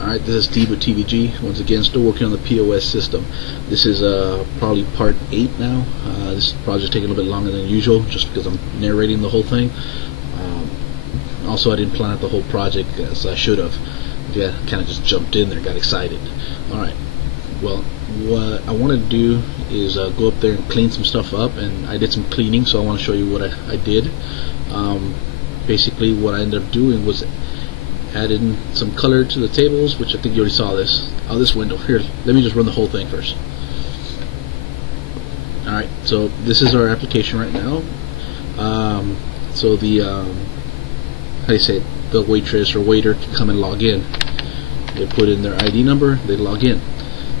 Alright, this is Steve with TVG. Once again, still working on the POS system. This is probably part 8 now. This project is taking a little bit longer than usual just because I'm narrating the whole thing. Also, I didn't plan out the whole project as I should have. Yeah, kind of just jumped in there, got excited. Alright, well, what I want to do is go up there and clean some stuff up, and I did some cleaning, so I want to show you what I did. Basically, what I ended up doing was added some color to the tables, which I think you already saw this. Oh, this window. Here, let me just run the whole thing first. Alright, so this is our application right now. So the, how do you say it? The waitress or waiter can come and log in. They put in their ID number, they log in.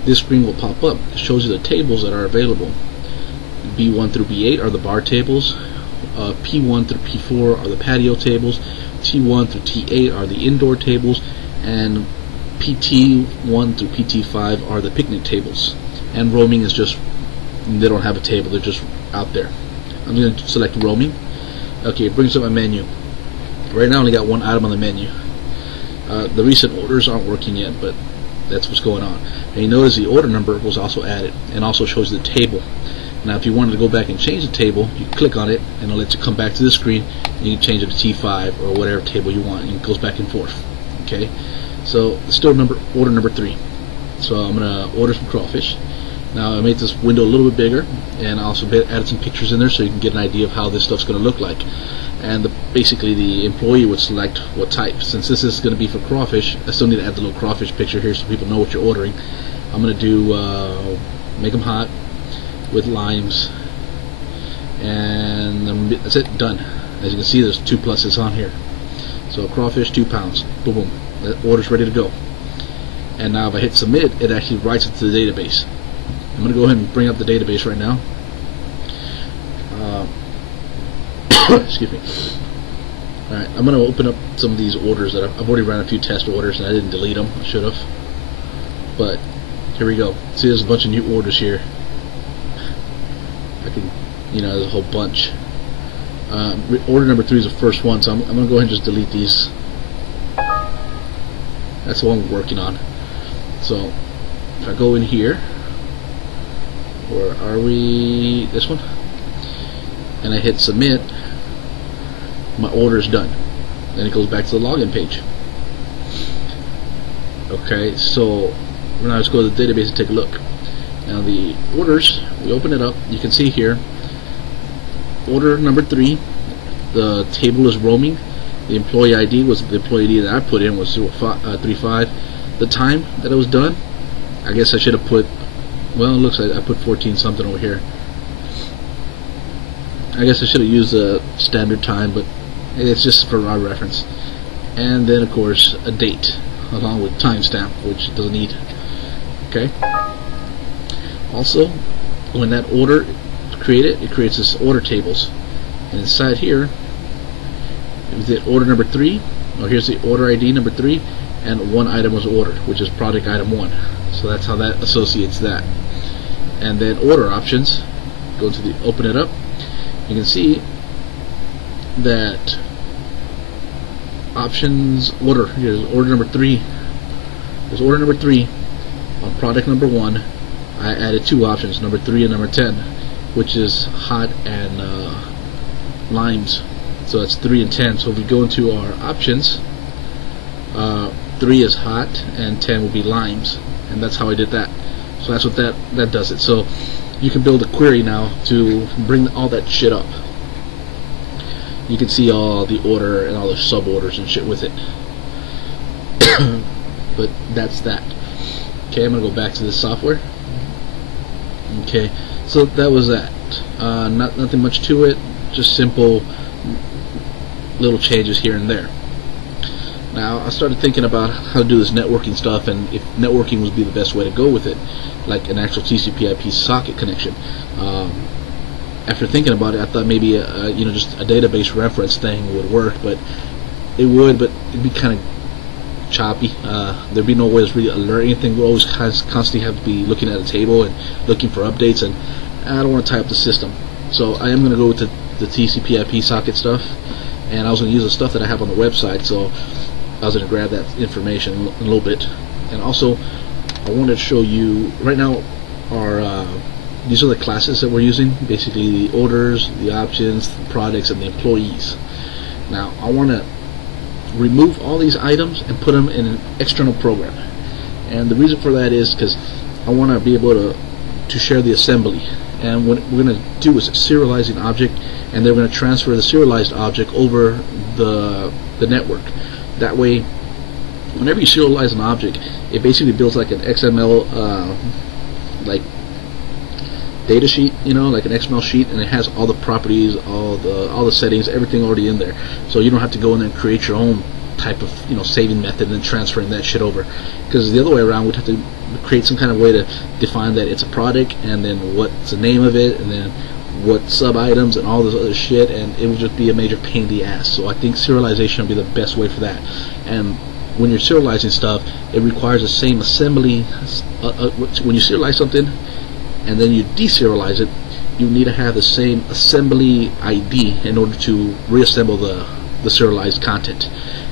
This screen will pop up. It shows you the tables that are available. B1 through B8 are the bar tables. P1 through P4 are the patio tables. T1 through T8 are the indoor tables, and PT1 through PT5 are the picnic tables. And roaming is just, they don't have a table, they're just out there. I'm going to select roaming. Okay, it brings up my menu. Right now I only got one item on the menu. The recent orders aren't working yet, but that's what's going on. And you notice the order number was also added, and also shows the table. Now if you wanted to go back and change the table, you click on it and it'll let you come back to the screen, and you can change it to T5 or whatever table you want, and it goes back and forth. Okay, so it's still order number 3. So I'm gonna order some crawfish. Now I made this window a little bit bigger, and I also added some pictures in there so you can get an idea of how this stuff's gonna look like. And basically the employee would select what type. Since this is gonna be for crawfish, I still need to add the little crawfish picture here so people know what you're ordering. I'm gonna do make them hot with limes, and that's it, done. As you can see, there's 2 pluses on here. So crawfish, 2 pounds, boom boom, that order's ready to go. And now if I hit submit, it actually writes it to the database. I'm going to go ahead and bring up the database right now. Excuse me. Alright, I'm going to open up some of these orders that I've already ran a few test orders, and I didn't delete them. I should have, but here we go. See, there's a bunch of new orders here. I can, there's a whole bunch. Order number 3 is the first one, so I'm going to go ahead and just delete these. That's the one we're working on. So if I go in here, where are we? This one, and I hit submit, my order is done. Then it goes back to the login page. Okay, so now let's go to the database and take a look. Now the orders, we open it up, you can see here, order number 3, the table is roaming, the employee ID was the employee ID that I put in was 35. The time that it was done, I guess I should have put, well, it looks like I put 14 something over here. I guess I should have used the standard time, but it's just for our reference. And then of course a date along with timestamp, which it doesn't need. Okay. Also, when that order created, it creates this order tables, and inside here is the order number 3, or here's the order ID number 3, and 1 item was ordered, which is product item 1. So that's how that associates that. And then order options, go to the, open it up, you can see that options order, here's order number 3. There's order number 3 on product number 1. I added 2 options, number 3 and number 10, which is hot and limes. So that's 3 and 10. So if we go into our options, 3 is hot and 10 will be limes, and that's how I did that. So that's what that does it. So you can build a query now to bring all that shit up. You can see all the order and all the sub orders and shit with it. But that's that. Okay, I'm gonna go back to this software. Okay, so that was that. Nothing much to it, just simple little changes here and there. Now I started thinking about how to do this networking stuff, and if networking would be the best way to go with it, like an actual TCP/IP socket connection. After thinking about it, I thought maybe just a database reference thing would work, but it would, but it'd be kind of choppy. There'd be no way to really alert anything. We'll always constantly have to be looking at a table and looking for updates, and I don't want to tie up the system. So I am going to go with the TCP/IP socket stuff, and I was going to use the stuff that I have on the website, so I was going to grab that information in a little bit. And also, I wanted to show you right now our these are the classes that we're using, basically the orders, the options, the products, and the employees. Now I want to remove all these items and put them in an external program, and the reason for that is because I want to be able to share the assembly. And what we're going to do is serialize an object, and they're going to transfer the serialized object over the network. That way, whenever you serialize an object, it basically builds like an XML like data sheet, like an XML sheet, and it has all the properties, all the settings, everything already in there. So you don't have to go in there and create your own type of saving method and then transferring that shit over. Because the other way around, we'd have to create some kind of way to define that it's a product, and then what's the name of it, and then what sub items and all this other shit, and it would just be a major pain in the ass. So I think serialization would be the best way for that. And when you're serializing stuff, it requires the same assembly. When you serialize something and then you deserialize it, you need to have the same assembly ID in order to reassemble the serialized content.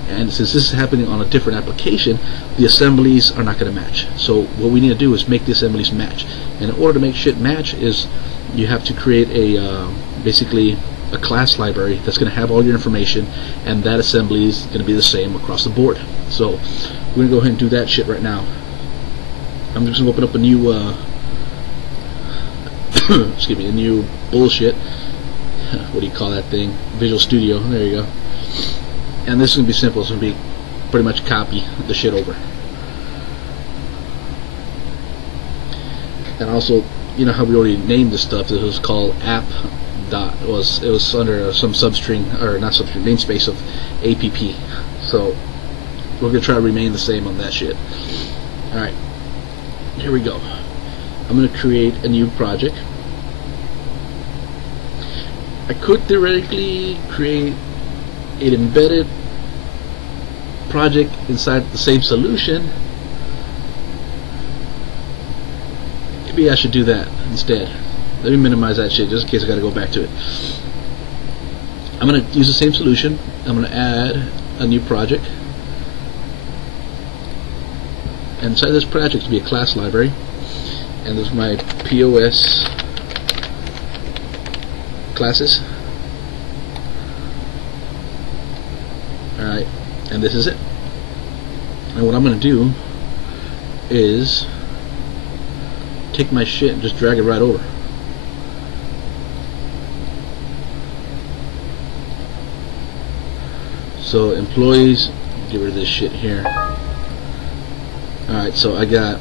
And since this is happening on a different application, the assemblies are not going to match. So what we need to do is make the assemblies match. And in order to make shit match, is you have to create a basically a class library that's going to have all your information, and that assembly is going to be the same across the board. So we're going to go ahead and do that shit right now. I'm just going to open up a new excuse me, a new bullshit, what do you call that thing, Visual Studio. There you go. And this is going to be simple. It's going to be pretty much copy the shit over. And also, you know how we already named this stuff? It was called app dot. It was under some substring, or not substring, namespace of app. So we're going to try to remain the same on that shit. Alright, here we go. I'm going to create a new project. I could theoretically create an embedded project inside the same solution. Maybe I should do that instead. Let me minimize that shit just in case I gotta go back to it. I'm gonna use the same solution. I'm gonna add a new project, and inside this project will be a class library, and there's my POS classes. Alright, and this is it. And what I'm going to do is take my shit and just drag it right over. So employees, get rid of this shit here. Alright, so I got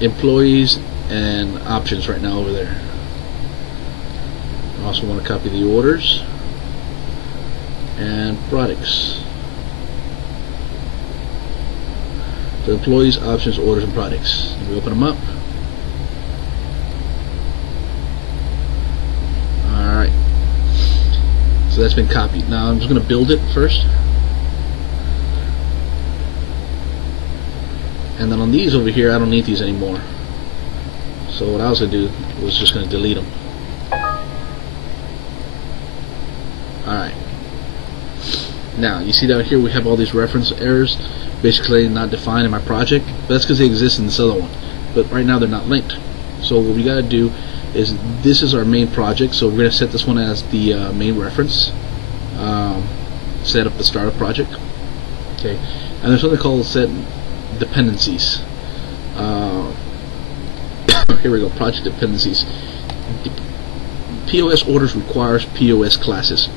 employees and options right now over there. I also want to copy the orders and products. So employees, options, orders, and products. Let me open them up. Alright. So that's been copied. Now I'm just going to build it first. And then on these over here, I don't need these anymore. So what I was going to do was just going to delete them. Alright. Now, you see down here we have all these reference errors, basically not defined in my project, but that's because they exist in this other one. But right now they're not linked. So what we gotta do is, this is our main project, so we're gonna set this one as the main reference. Set up the startup project. Okay. And there's something called set dependencies. Here we go, project dependencies. POS orders requires POS classes.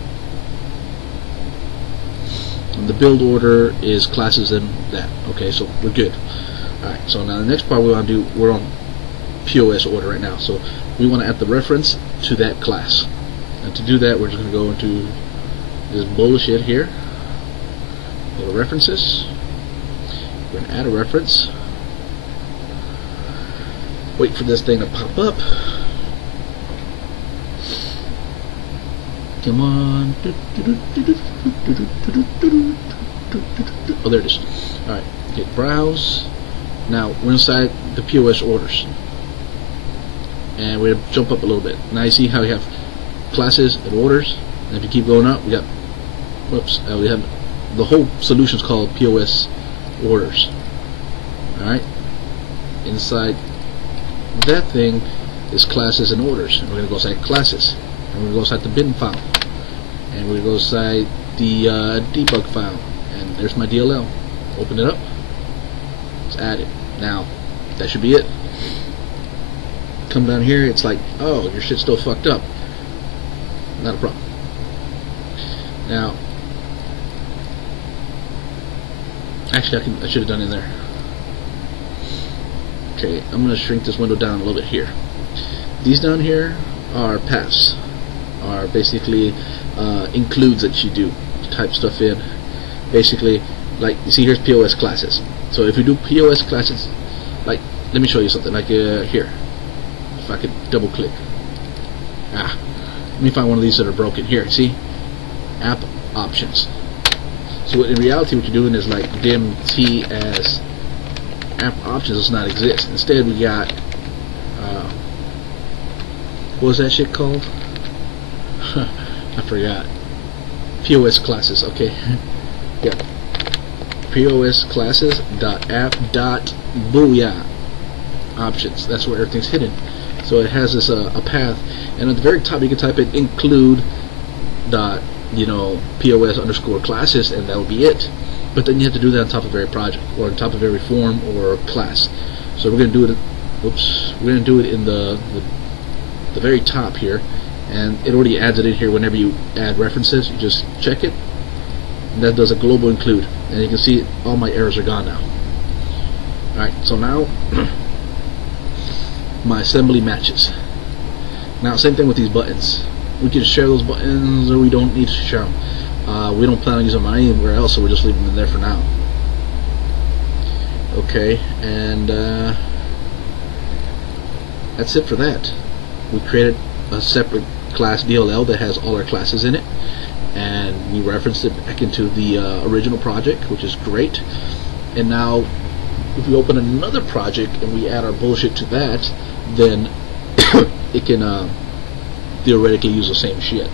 And the build order is classes in that. Okay, so we're good. Alright, so now the next part we want to do, we're on POS order right now. So we want to add the reference to that class. And to do that, we're just going to go into this bullshit here. Go to references. We're going to add a reference. Wait for this thing to pop up. Come on. Oh, there it is. Alright, hit browse. Now we're inside the POS orders. And we're going to jump up a little bit. Now you see how we have classes and orders. And if you keep going up, we got, whoops, we have the whole solution is called POS orders. Alright, inside that thing is classes and orders, and we're going to go inside classes, and we're going to go inside the bin file, and we're going to go inside the debug file, and there's my DLL. Open it up, it's added. Now that should be it. Come down here, it's like, oh, your shit's still fucked up. Not a problem. Now, actually, I should have done it there. Okay, I'm going to shrink this window down a little bit here. These down here are paths, are basically includes that you do. You type stuff in. Basically, like, you see here's POS classes. So if you do POS classes, like, let me show you something. Like here, if I could double click. Let me find one of these that are broken. Here, see? App options. So in reality what you're doing is like dim T as app options does not exist. Instead we got what was that shit called? I forgot. POS classes, okay. Yeah. POS classes dot app dot booyah options. That's where everything's hidden. So it has this a path, and at the very top you can type in include dot, you know, POS underscore classes, and that will be it. But then you have to do that on top of every project, or on top of every form or class. So we're going to do it. We're going to do it in the very top here, and it already adds it in here. Whenever you add references, you just check it, and that does a global include, and you can see all my errors are gone now. All right, so now my assembly matches. Now same thing with these buttons. We can share those buttons, or we don't need to share them. We don't plan on using them anywhere else, so we're just leaving them there for now. Okay, and that's it for that. We created a separate class DLL that has all our classes in it, and we referenced it back into the original project, which is great. And now if we open another project and we add our bullshit to that, then it can theoretically use the same shit.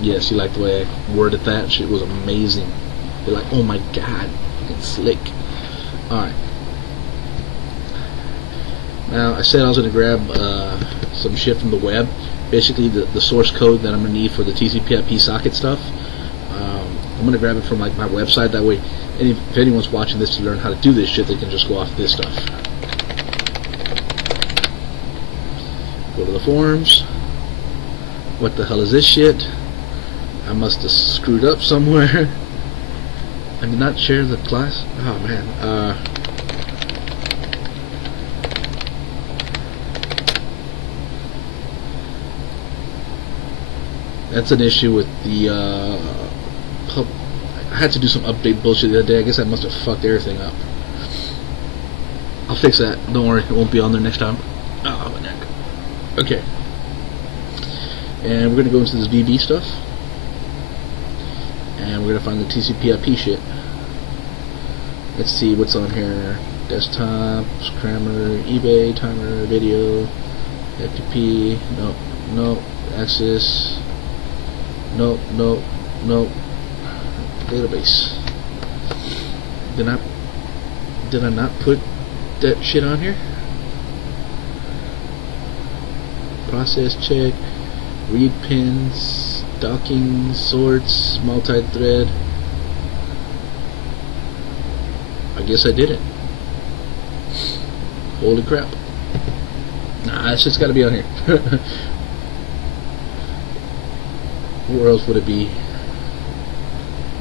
Yes, you like the way I worded that? Shit was amazing. You're like, oh my god, fucking slick. Alright. Now, I said I was going to grab some shit from the web. Basically, the source code that I'm going to need for the TCP/IP socket stuff. I'm going to grab it from like my website. That way, if anyone's watching this to learn how to do this shit, they can just go off this stuff. Go to the forums. What the hell is this shit? I must have screwed up somewhere. I did not share the class. Oh man. That's an issue with the I had to do some update bullshit the other day. I guess I must have fucked everything up. I'll fix that. Don't worry, it won't be on there next time. Oh, my neck. Okay. And we're gonna go into this VB stuff, and we're gonna find the TCP/IP shit. Let's see what's on here. Desktop, Scrammer, eBay, timer, video, FTP. No, no, access. No, no, no. Database. Did I not put that shit on here? Process check, read pins, docking, sorts, multi-thread. I guess I didn't. Holy crap. Nah, that shit's gotta be on here. Where else would it be?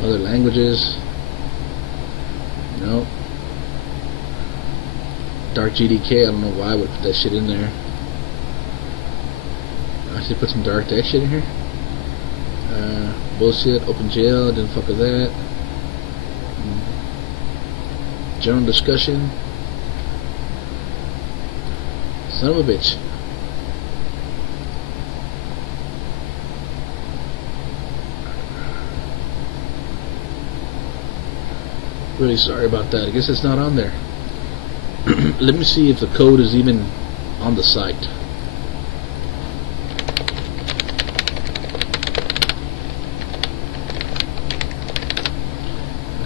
Other languages? No. Dark GDK, I don't know why I would put that shit in there. I should put some dark deck shit in here. Bullshit, OpenGL, didn't fuck with that. General discussion. Son of a bitch. Really sorry about that. I guess it's not on there. Let me see if the code is even on the site.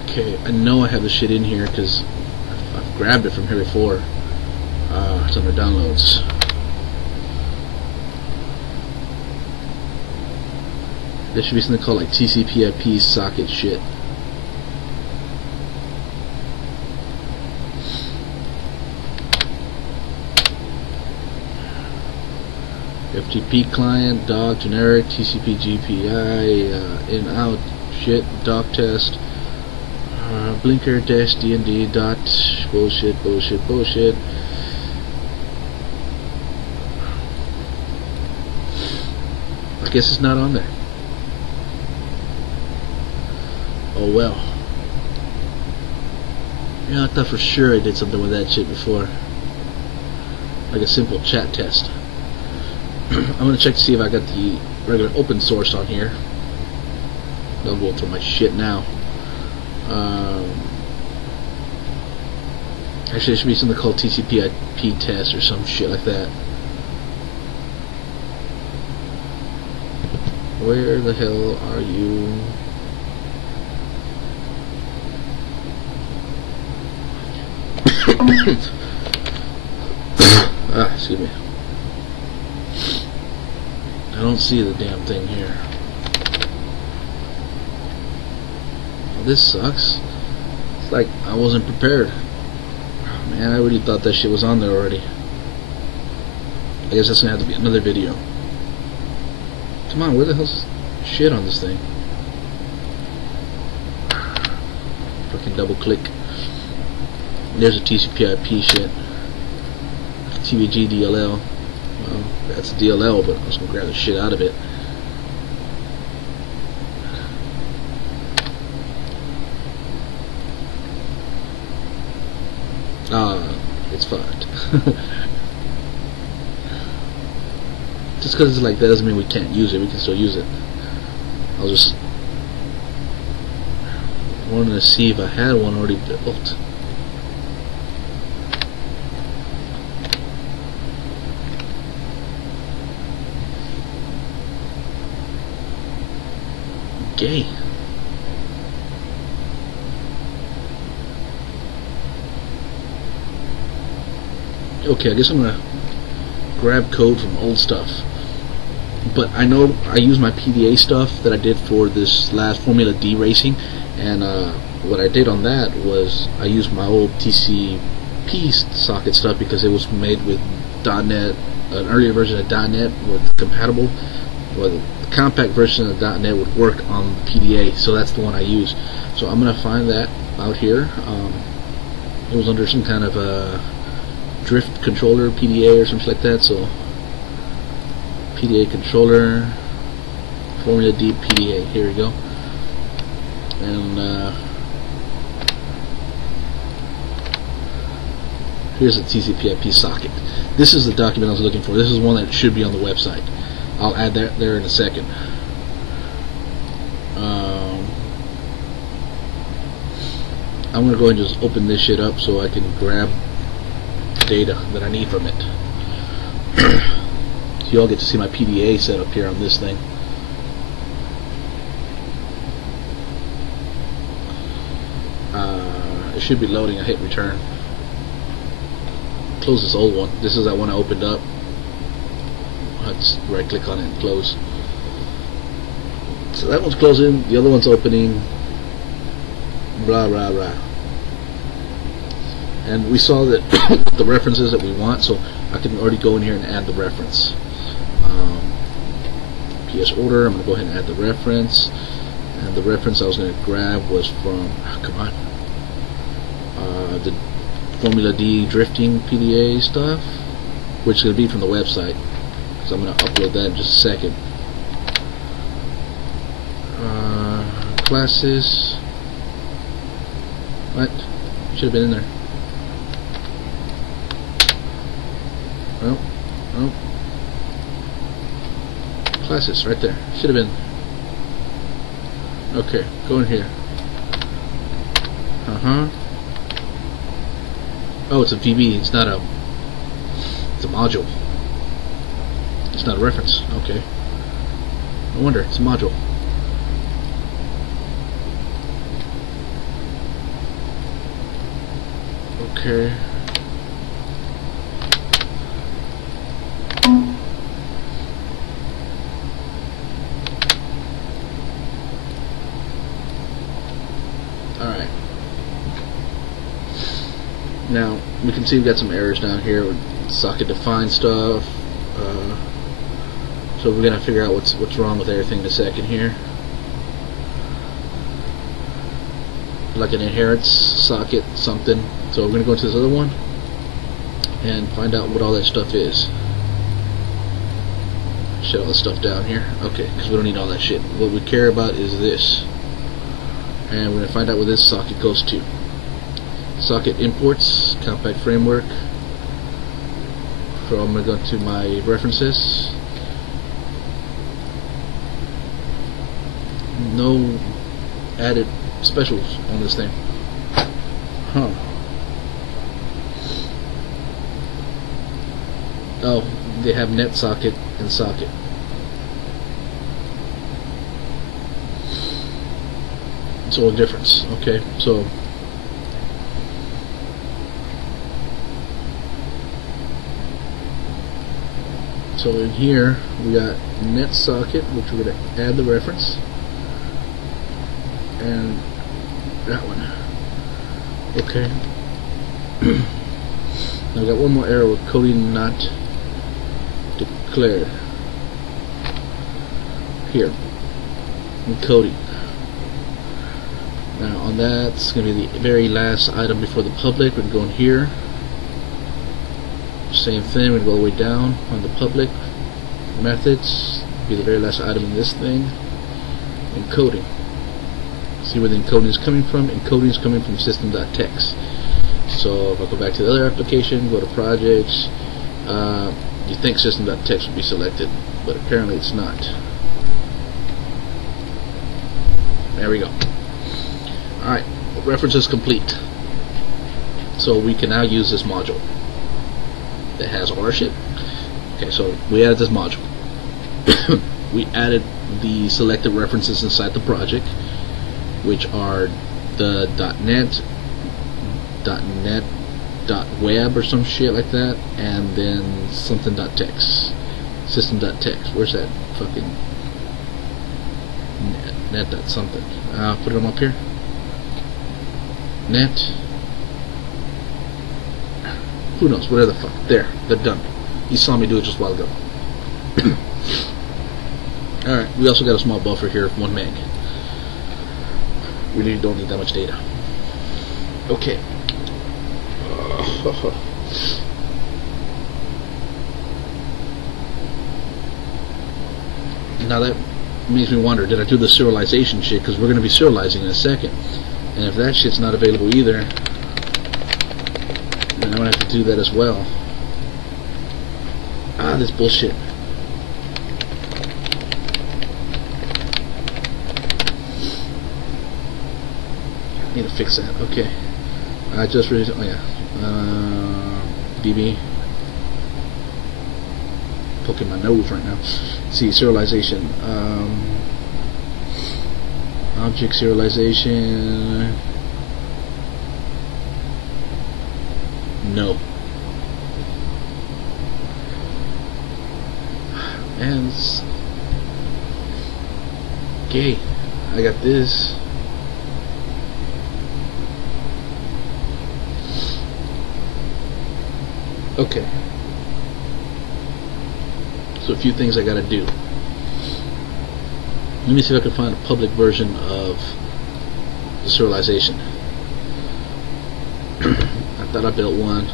Okay, I know I have the shit in here because I grabbed it from here before. It's under downloads. There should be something called like TCP/IP socket shit. FTP client, doc, generic, TCP GPI, in out, shit, doc test, blinker dash DND dot, bullshit. I guess it's not on there. Oh well. Yeah, I thought for sure I did something with that shit before. Like a simple chat test. I'm gonna check to see if I got the regular open source on here. I'll go through my shit now. Actually, there should be something called TCP/IP test or some shit like that. Where the hell are you? Excuse me. I don't see the damn thing here. Well, this sucks. It's like I wasn't prepared. Oh, man, I really thought that shit was on there already. I guess that's gonna have to be another video. Come on, where the hell's shit on this thing? Fucking double click. There's a TCP/IP shit. TVG DLL. Well, that's a DLL, but I was gonna grab the shit out of it. It's fucked. Just because it's like that doesn't mean we can't use it. We can still use it. I was just wanting to see if I had one already built. Gay. Okay, I guess I'm gonna grab code from old stuff. But I know I use my PDA stuff that I did for this last Formula D racing, and what I did on that was I used my old TCP socket stuff because it was made with .NET, an earlier version of .NET was compatible. Well, the compact version of .NET would work on the PDA, so that's the one I use. So I'm gonna find that out here. It was under some kind of a drift controller PDA or something like that. So PDA controller, Formula D PDA. Here we go. And here's a TCP/IP socket. This is the document I was looking for. This is one that should be on the website. I'll add that there in a second. I'm going to go ahead and just open this shit up so I can grab data that I need from it. So you all get to see my PDA set up here on this thing. It should be loading. I hit return. Close this old one. This is that one I opened up. Let's right click on it and close. So that one's closing, the other one's opening, blah blah blah. And we saw that the references that we want, so I can already go in here and add the reference. PS order, I'm going to go ahead and add the reference. And the reference I was going to grab was from, the Formula D drifting PDA stuff, which is going to be from the website. So I'm going to upload that in just a second. Classes. What? Should have been in there. Nope. Classes, right there. Should have been. Okay, go in here. Oh, it's a VB. It's not a. It's a module. It's not a reference. Okay. No wonder. It's a module. Okay. Alright. Now, we can see we've got some errors down here with socket defined stuff. So we're going to figure out what's wrong with everything in a second here. Like an inherits socket something. So we're going to go into this other one and find out what all that stuff is. Shut all the stuff down here. Okay, because we don't need all that shit. What we care about is this. And we're going to find out where this socket goes to. Socket imports, compact framework. So I'm going to go to my references. No added specials on this thing. Huh. Oh, they have net socket and socket. It's all a difference. Okay, so in here we got net socket, which we're going to add the reference, and that one. Okay. Now we got one more error with coding not declared. Here, encoding. Now on that, it's going to be the very last item before the public. We're going here. Same thing, we're going to go all the way down on the public methods. Be the very last item in this thing. Encoding. See where the encoding is coming from? Encoding is coming from system.txt. So if I go back to the other application, go to projects, you think system.txt would be selected, but apparently it's not. There we go. Alright, reference is complete. So we can now use this module that has all our shit. Okay, so we added this module. We added the selected references inside the project, which are the .net, .web or some shit like that, and then something.txt, system.txt. Where's that fucking net.something? I'll put them up here. Net. Who knows? Whatever the fuck. There. They're done. You saw me do it just a while ago. Alright. We also got a small buffer here of 1 meg. We really don't need that much data. Okay. Now that makes me wonder, did I do the serialization shit? Because we're going to be serializing in a second. And if that shit's not available either, then I'm going to have to do that as well. Ah, this bullshit. Need to fix that. Okay. I just really, oh yeah. DB. Poking my nose right now. See, serialization. Object serialization. No. And okay, I got this. Okay. So a few things I gotta do. Let me see if I can find a public version of the serialization. I thought I built one,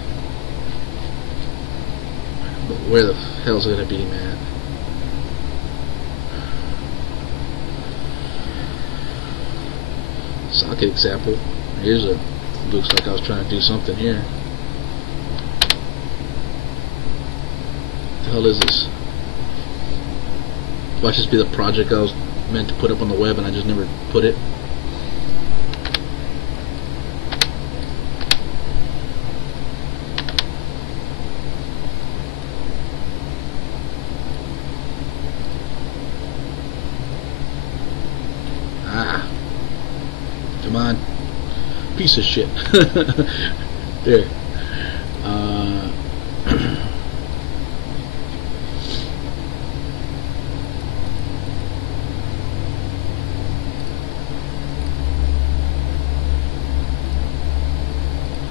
but where the hell's it gonna be, man? Socket example. Here's a. Looks like I was trying to do something here. What the hell is this? Watch this be the project I was meant to put up on the web and I just never put it. Ah, come on, piece of shit. There.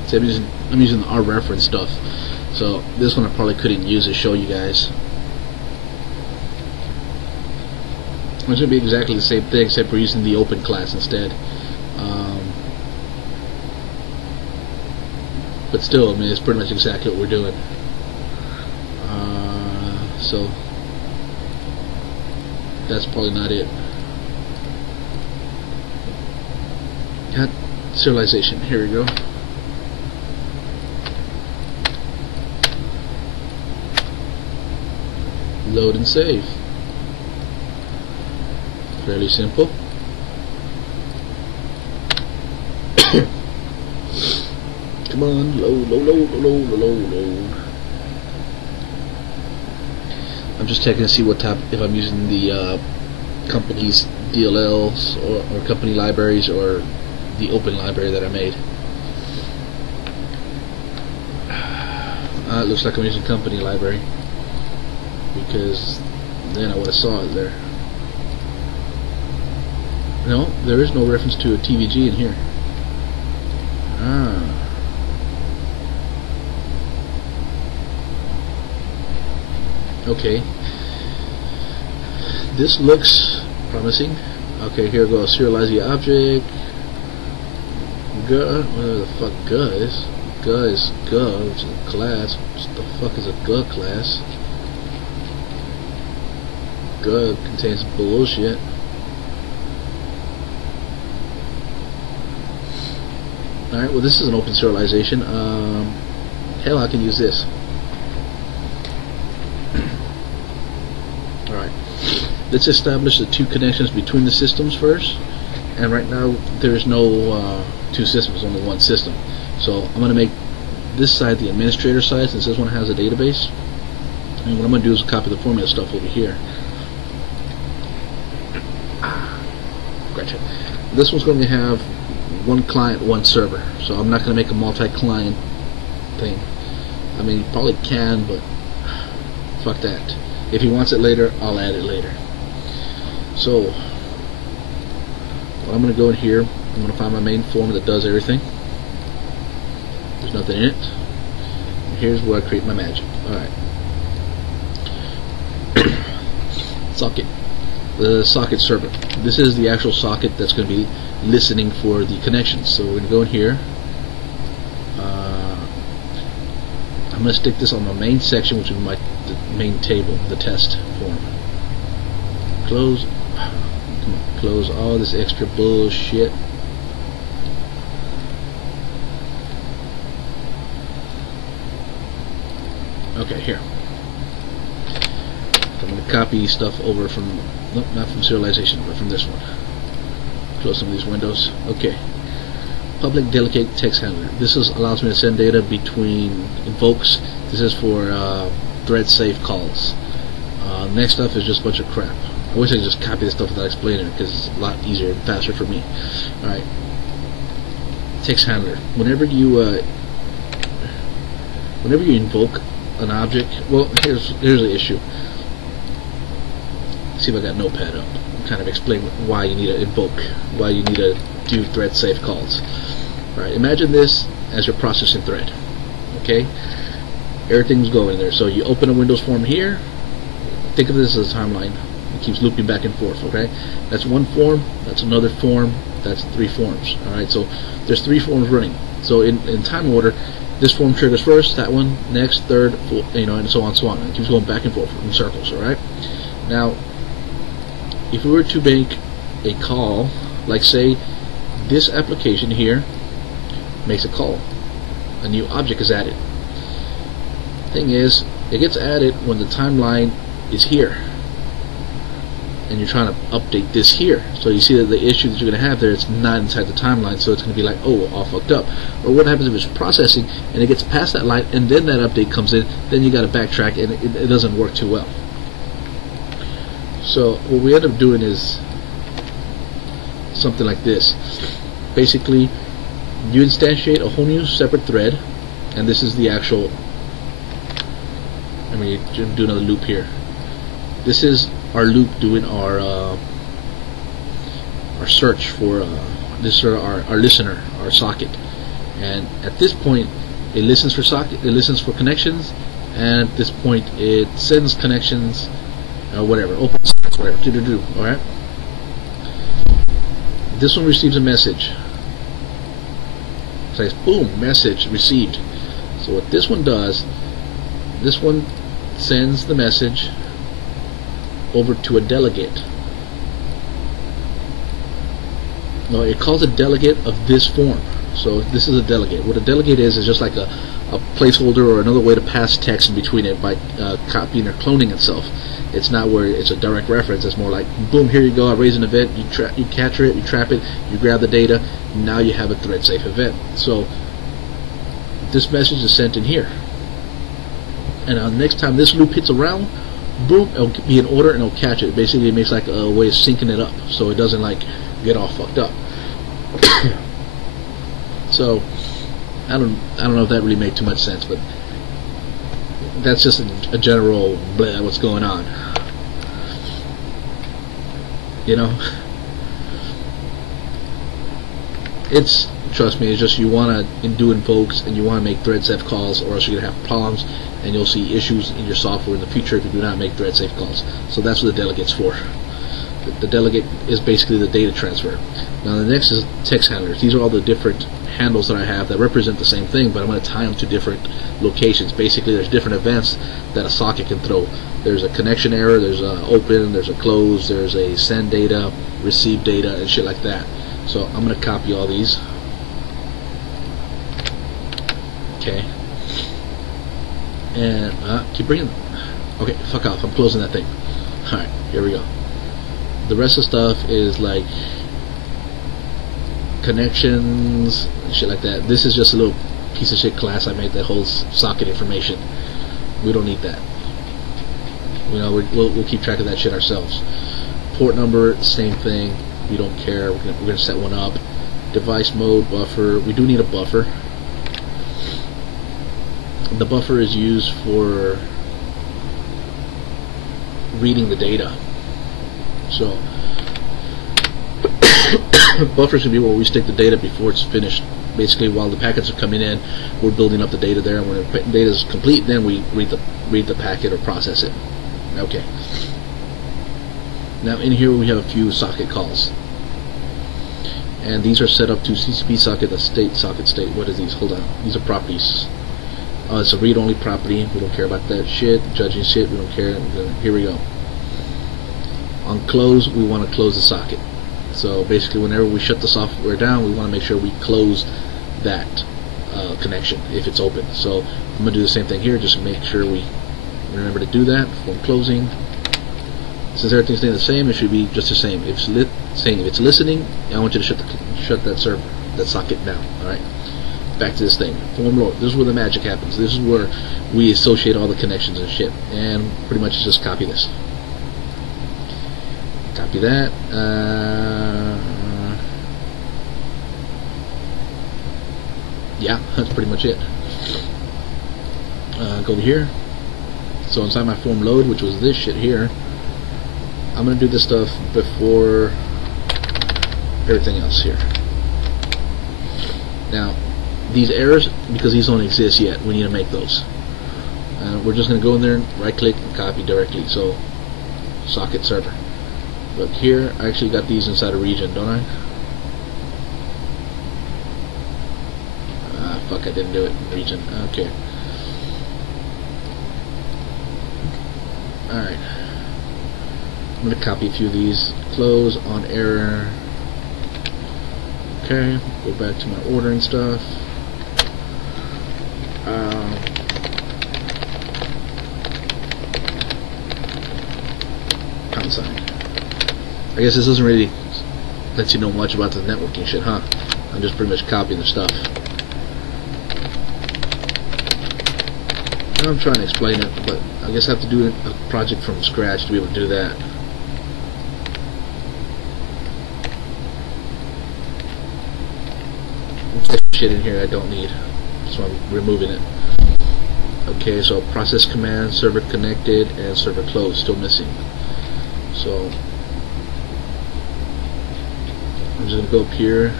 See, I'm using our reference stuff, so this one I probably couldn't use to show you guys. It's going to be exactly the same thing, except we're using the open class instead. But still, I mean, it's pretty much exactly what we're doing. So that's probably not it. Got serialization. Here we go. Load and save. Fairly simple. Come on, load. I'm just checking to see what type, if I'm using the company's DLLs or company libraries or the open library that I made. It looks like I'm using company library, because then I would have saw it there. No, there is no reference to a TVG in here. Okay. This looks promising. Okay, here we go. Serialize the object. Whatever the fuck is. Is which is a class. What the fuck is a class? Contains bullshit. Alright, well, this is an open serialization. Hell, I can use this. Alright, let's establish the two connections between the systems first. And right now, there's no two systems, only one system. So I'm going to make this side the administrator side, since this one has a database. And what I'm going to do is copy the formula stuff over here. Gotcha. This one's going to have one client, one server. So I'm not going to make a multi-client thing. I mean, you probably can, but fuck that. If he wants it later, I'll add it later. So what I'm going to go in here, I'm going to find my main form that does everything. There's nothing in it. And here's where I create my magic. Alright. Socket. The socket server. This is the actual socket that's going to be listening for the connections. So we're going to go in here. I'm going to stick this on my main section, which is the main table, the test form. Close. Come on, close all this extra bullshit. Okay, here. I'm going to copy stuff over from, nope, not from serialization, but from this one. Close some of these windows. Okay. Public delegate text handler. This allows me to send data between invokes. This is for Threadsafe calls. Next stuff is just a bunch of crap. I wish I could just copy this stuff without explaining it, because it's a lot easier and faster for me. Alright. Text handler. Whenever you invoke an object, well, here's the issue. Let's see if I got Notepad up. Kind of explain why you need to invoke, why you need to do thread safe calls. Alright, imagine this as your processing thread. Okay? Everything's going there. So you open a Windows form here. Think of this as a timeline. It keeps looping back and forth, okay? That's one form, that's another form, that's three forms. Alright, so there's three forms running. So in time order, this form triggers first, that one, next, third, fourth, and so on, so on. It keeps going back and forth in circles, alright? Now, if we were to make a call, like say this application here makes a call, a new object is added. Thing is, it gets added when the timeline is here, and you're trying to update this here. So you see that the issue that you're going to have there, it's not inside the timeline, so it's going to be like, oh, all fucked up. Or what happens if it's processing and it gets past that line and then that update comes in, then you got to backtrack, and it doesn't work too well. So what we end up doing is something like this. Basically, you instantiate a whole new separate thread and this is the actual. Let me do another loop here. This is our loop doing our search for this is our listener, our socket, and at this point it listens for socket, it listens for connections, and at this point it sends connections, whatever, opens, whatever, all right. This one receives a message. It says, boom, message received. So what this one does, this one sends the message over to a delegate. No, it calls a delegate of this form. So this is a delegate. What a delegate is just like a placeholder or another way to pass text in between it by copying or cloning itself. It's not where it's a direct reference. It's more like, boom, here you go, I raise an event, you capture it, you trap it, you grab the data, now you have a Threadsafe event. So this message is sent in here. And the next time this loop hits around, boom, it'll be in order and it'll catch it. Basically it makes like a way of syncing it up so it doesn't like get all fucked up. So I don't know if that really made too much sense, but that's just a general blah, what's going on, you know. It's, trust me, it's just you want to do invokes and you want to make Threadsafe calls, or else you're going to have problems and you'll see issues in your software in the future if you do not make Threadsafe calls. So that's what the delegate's for. The delegate is basically the data transfer. Now the next is text handlers. These are all the different handles that I have that represent the same thing, but I'm going to tie them to different locations. Basically there's different events that a socket can throw. There's a connection error, there's a open, there's a close, there's a send data, receive data, and shit like that. So I'm going to copy all these. Okay. And keep bringing them. Okay, fuck off, I'm closing that thing. Alright, here we go. The rest of the stuff is like connections, shit like that. This is just a little piece of shit class I made that holds socket information. We don't need that. You know, we'll keep track of that shit ourselves. Port number, same thing. We don't care. We're gonna set one up. Device mode, buffer. We do need a buffer. The buffer is used for reading the data. So buffers can be where we stick the data before it's finished. Basically, while the packets are coming in, we're building up the data there, and when the data is complete, then we read the packet or process it. Okay. Now in here we have a few socket calls, and these are set up to CCP socket, the state socket state. What is these? Hold on. These are properties. It's a read-only property. We don't care about that shit. Judging shit, we don't care. Here we go. On close, we want to close the socket. So basically, whenever we shut the software down, we want to make sure we close that connection if it's open. So I'm going to do the same thing here, just to make sure we remember to do that before closing. Since everything's staying the same, it should be just the same. If it's listening, I want you to shut that server, that socket down. All right. Back to this thing. Form load. This is where the magic happens. This is where we associate all the connections and shit. And pretty much just copy this. Copy that. Yeah, that's pretty much it. Go over here. So inside my form load, which was this shit here, I'm going to do this stuff before everything else here. Now, these errors, because these don't exist yet, we need to make those. We're just going to go in there and right click and copy directly. So, socket server. Look here, I actually got these inside a region, don't I? Fuck, I didn't do it in region. Okay. Alright. I'm going to copy a few of these. Close, on error. Okay, go back to my ordering stuff. Pound sign. I guess this doesn't really let you know much about the networking shit, huh? I'm just pretty much copying the stuff. I'm trying to explain it, but I guess I have to do a project from scratch to be able to do that. Shit in here I don't need. so I'm removing it. Okay, so process command, server connected, and server closed, still missing. So I'm just going to go up here,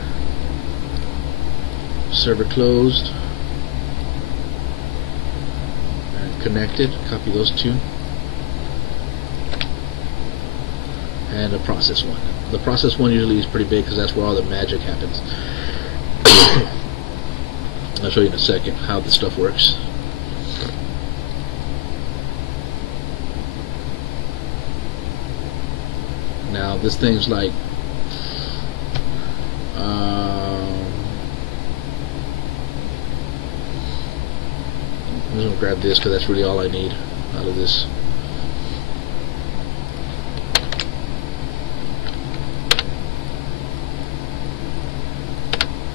server closed, and connected, copy those two, and the process one. The process one usually is pretty big because that's where all the magic happens. I'll show you in a second how this stuff works. Now this thing's like I'm just going to grab this because that's really all I need out of this.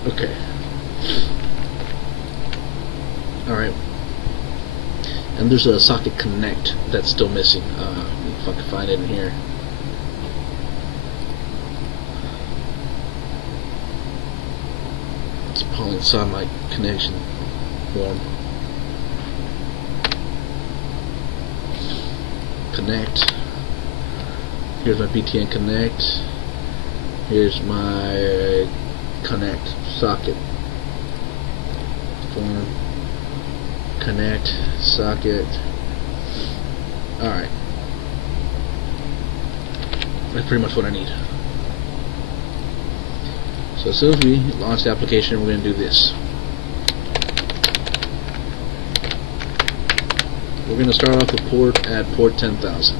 Okay. Alright. And there's a socket connect that's still missing. If I can find it in here. It's polysolid connection form. Connect. Here's my BTN connect. Here's my connect socket form. Connect socket. Alright. That's pretty much what I need. So as soon as we launch the application, we're going to do this. We're going to start off with port at port 10,000.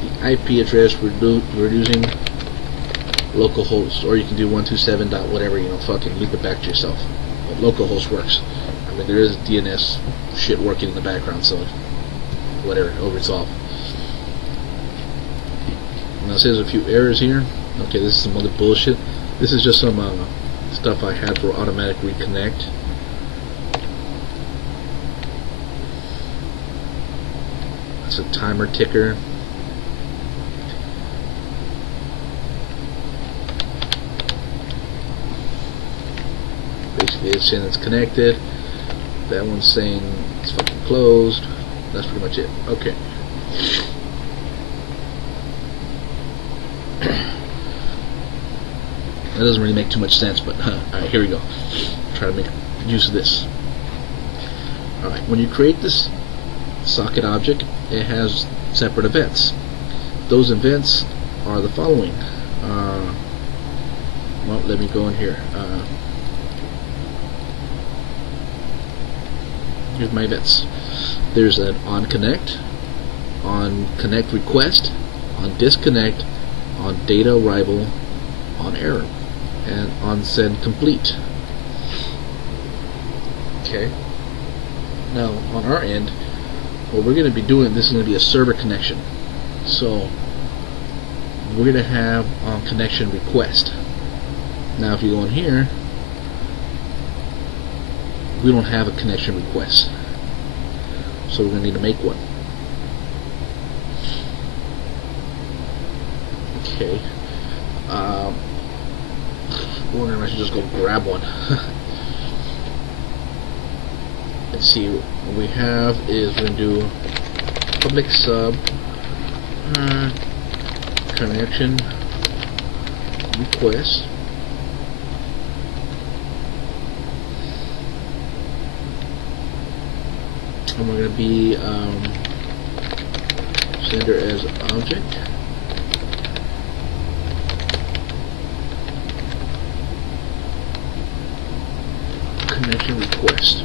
The IP address we're using localhost, or you can do 127 dot whatever, you know, fucking leap it back to yourself. But localhost works. I mean, there is DNS shit working in the background, so whatever, it'll resolve. Now it says a few errors here. Okay, this is some other bullshit. This is just some stuff I had for automatic reconnect. It's a timer ticker. Basically it's saying it's connected. That one's saying it's fucking closed. That's pretty much it. Okay. That doesn't really make too much sense, but alright, here we go. Try to make use of this. Alright, when you create this socket object, it has separate events. Those events are the following. Well, let me go in here. Here's my events. There's an on connect request, on disconnect, on data arrival, on error, and on send complete. Okay. Now on our end, what we're going to be doing, this is going to be a server connection. So we're going to have on connection request. Now if you go in here, we don't have a connection request, so we're going to need to make one. Okay. Wondering if I should just go grab one. Let's see, what we have is we're going to do public sub connection request. And we're going to be sender as object. Connection request.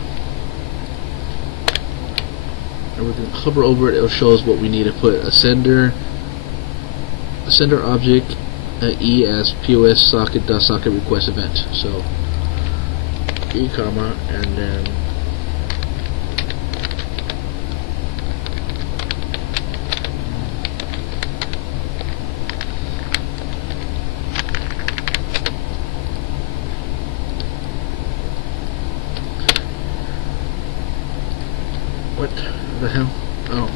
And we're going to hover over it. It'll show us what we need to put a sender object e as pos socket request event. So e comma and then what the hell? Oh.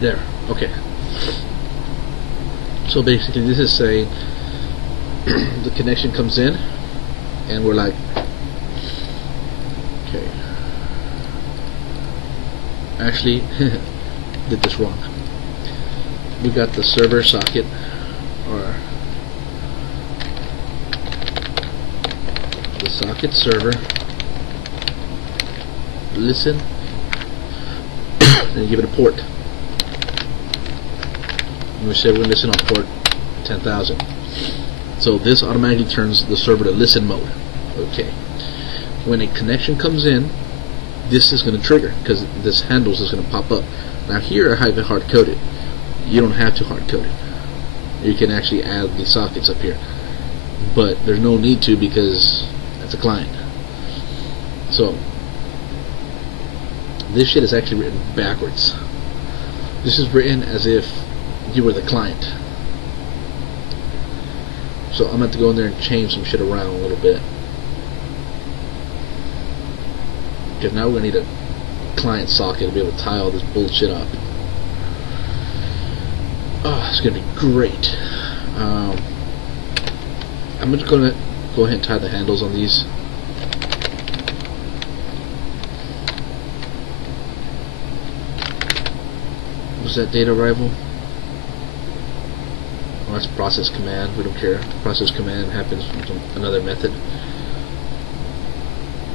There. Okay. So basically this is saying the connection comes in and we're like, Okay. Actually, did this wrong. We got the server socket, or the socket server. Listen, and give it a port. And we say we're going to listen on port 10,000. So this automatically turns the server to listen mode. Okay. When a connection comes in, this is going to trigger because this handles is going to pop up. Now here I have it hard coded. You don't have to hard code it. You can actually add the sockets up here, but there's no need to because that's a client. So this shit is actually written backwards. This is written as if you were the client. So I'm going to have to go in there and change some shit around a little bit, because now we're going to need a client socket to be able to tie all this bullshit up. Oh, it's going to be great. I'm just going to go ahead and tie the handles on these. Was that data arrival? Oh, that's process command. We don't care. Process command happens from another method.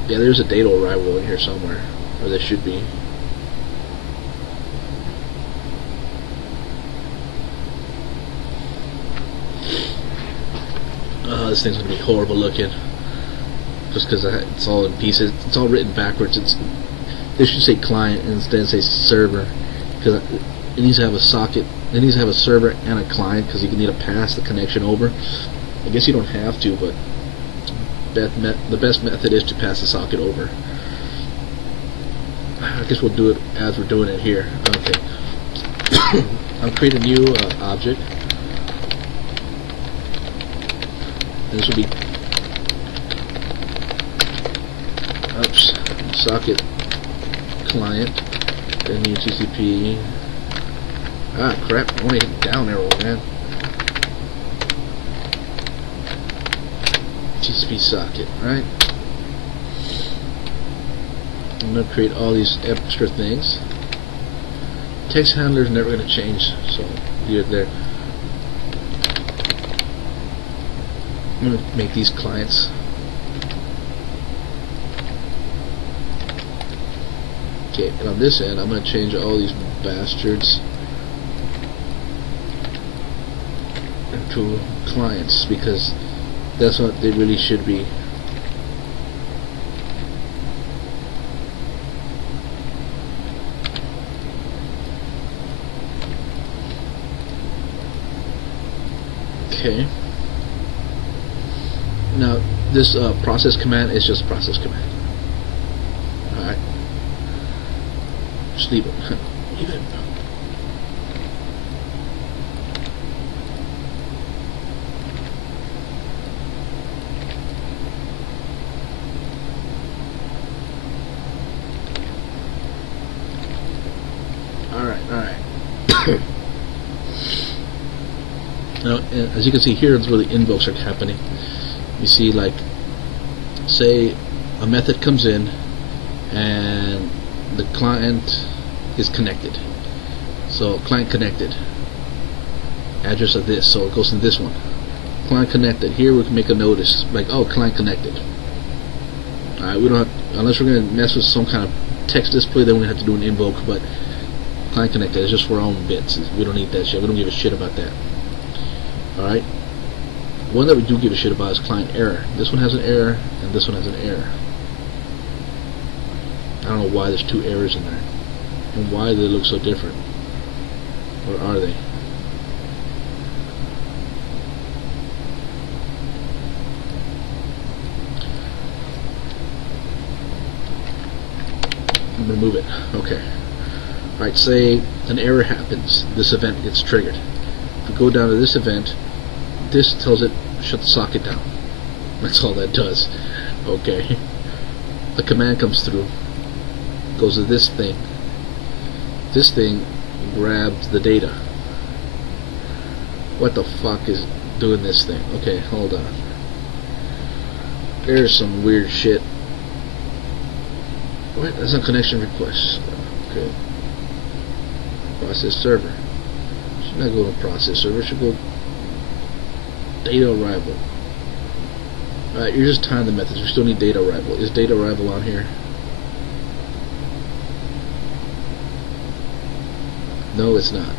Yeah, there's a data arrival in here somewhere, or there should be. This thing's gonna be horrible looking, just because it's all in pieces. It's all written backwards. This should say client instead of say server, because it needs to have a socket. It needs to have a server and a client, because you need to pass the connection over. I guess you don't have to, but the best method is to pass the socket over. I guess we'll do it as we're doing it here. Okay. I'll create a new object. And this will be socket client, then new TCP. Ah crap, I want to hit down arrow, man. TCP socket, right? I'm going to create all these extra things. Text handler is never going to change, so leave it there. I'm going to make these clients. Okay, and on this end, I'm going to change all these bastards into clients, because that's what they really should be. Okay. Now this process command is just process command. Alright. Just leave it. Leave it. Alright. Now, as you can see here, it's where the invokes are happening. You see, like, say a method comes in and the client is connected. So client connected, address of this, so it goes to this one. Client connected. Here we can make a notice like, oh, client connected. Alright, we don't have, unless we're going to mess with some kind of text display, then we have to do an invoke. But client connected is just for our own bits. We don't need that shit. We don't give a shit about that. Alright. One that we do give a shit about is client error. This one has an error, and this one has an error. I don't know why there's two errors in there, and why they look so different. Or are they? Remove it. Okay. Alright, say an error happens. This event gets triggered. If we go down to this event, this tells it shut the socket down. That's all that does. Okay. A command comes through, goes to this thing. This thing grabs the data. What the fuck is doing this thing? Okay, hold on. There's some weird shit. What? That's a connection request. Okay. Process server. Should not go to process server. Should go data arrival. Alright, you're just tying the methods. We still need data arrival. Is data arrival on here? No, it's not.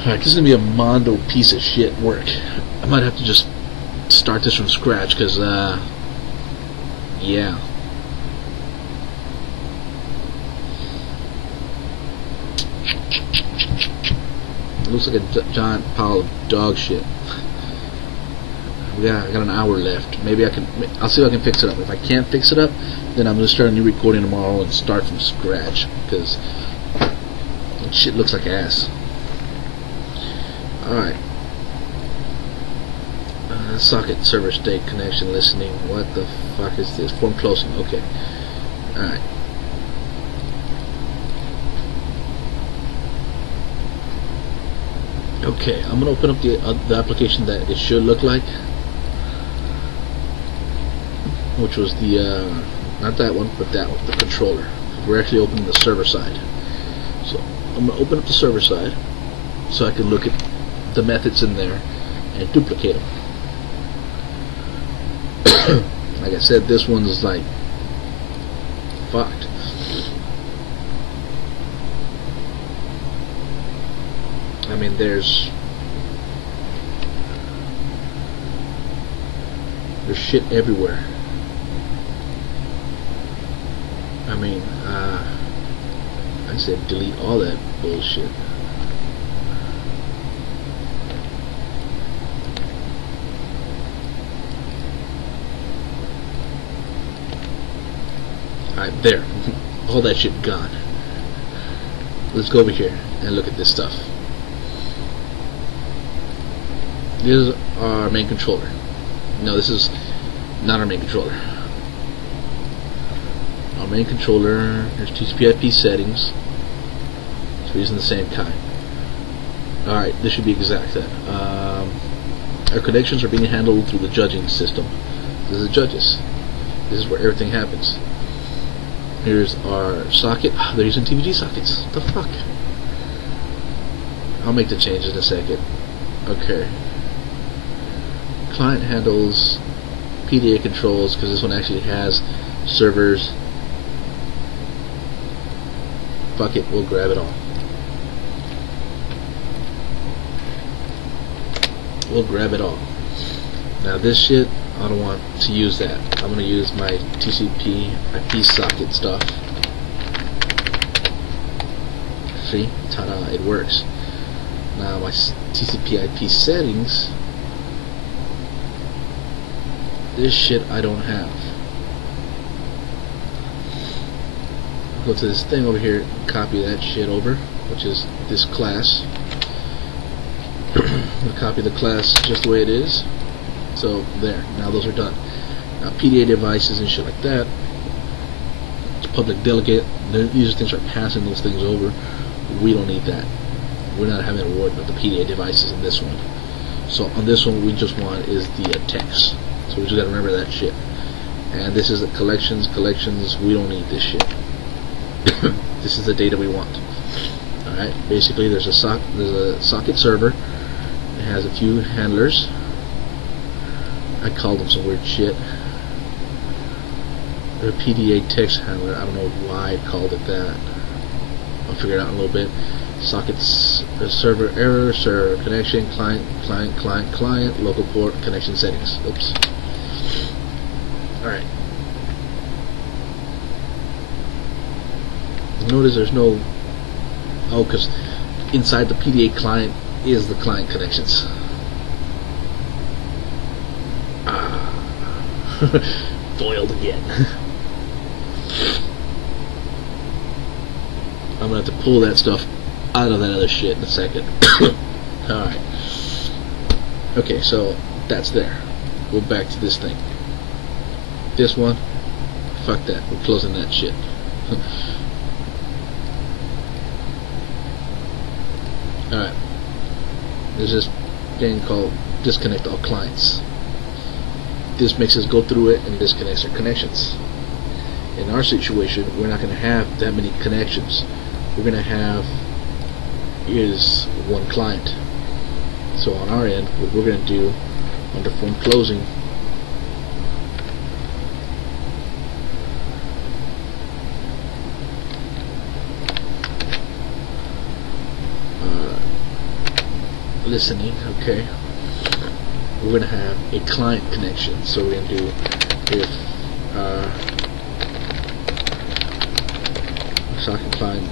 Alright, this is gonna be a mondo piece of shit work. I might have to just start this from scratch, because yeah. It looks like a giant pile of dog shit. Yeah, I got an hour left. Maybe I'll see if I can fix it up. If I can't fix it up, then I'm gonna start a new recording tomorrow and start from scratch, because shit looks like ass. Alright. Socket server state connection listening. What the fuck is this? Form closing. Okay. Alright. Okay, I'm gonna open up the application that it should look like, which was the not that one, but that one, the controller. We're actually opening the server side. So I'm gonna open up the server side so I can look at the methods in there and duplicate them. Like I said, this one's like fucked. I mean, there's shit everywhere. I mean, I said delete all that bullshit. Alright, there. All that shit gone. Let's go over here and look at this stuff. This is our main controller. No, this is not our main controller. Our main controller, there's TCP/IP settings. So we're using the same kind. Alright, this should be exact then. Our connections are being handled through the judging system. This is the judges. This is where everything happens. Here's our socket. They're using TVG sockets. What the fuck? I'll make the changes in a second. Okay. Client handles PDA controls, because this one actually has servers. Fuck it, we'll grab it all. We'll grab it all. Now this shit, I don't want to use that. I'm going to use my TCP IP socket stuff. See? Ta-da, it works. Now my TCP IP settings, this shit I don't have. Go to this thing over here, copy that shit over, which is this class. We'll copy the class just the way it is. So there, now those are done. Now PDA devices and shit like that, it's public delegate. These things are passing those things over. We don't need that. We're not having to worry about the PDA devices in this one. So on this one, what we just want is the text. So we just gotta remember that shit. And this is the collections. We don't need this shit. This is the data we want. All right. Basically, there's a socket server. It has a few handlers. I called them some weird shit. A PDA text handler. I don't know why I called it that. I'll figure it out in a little bit. Sockets, server error, server connection, client, local port, connection settings. Oops. Alright. Notice there's no... Oh, because inside the PDA client is the client connections. Foiled again. I'm gonna have to pull that stuff out of that other shit in a second. Alright. Okay, so that's there. Go back to this thing. This one, fuck that. We're closing that shit. Alright. There's this thing called disconnect all clients. This makes us go through it and disconnects our connections. In our situation, we're not going to have that many connections. We're going to have is one client. So on our end, what we're going to do under form closing, listening, okay, we're going to have a client connection. So we're going to do if socket client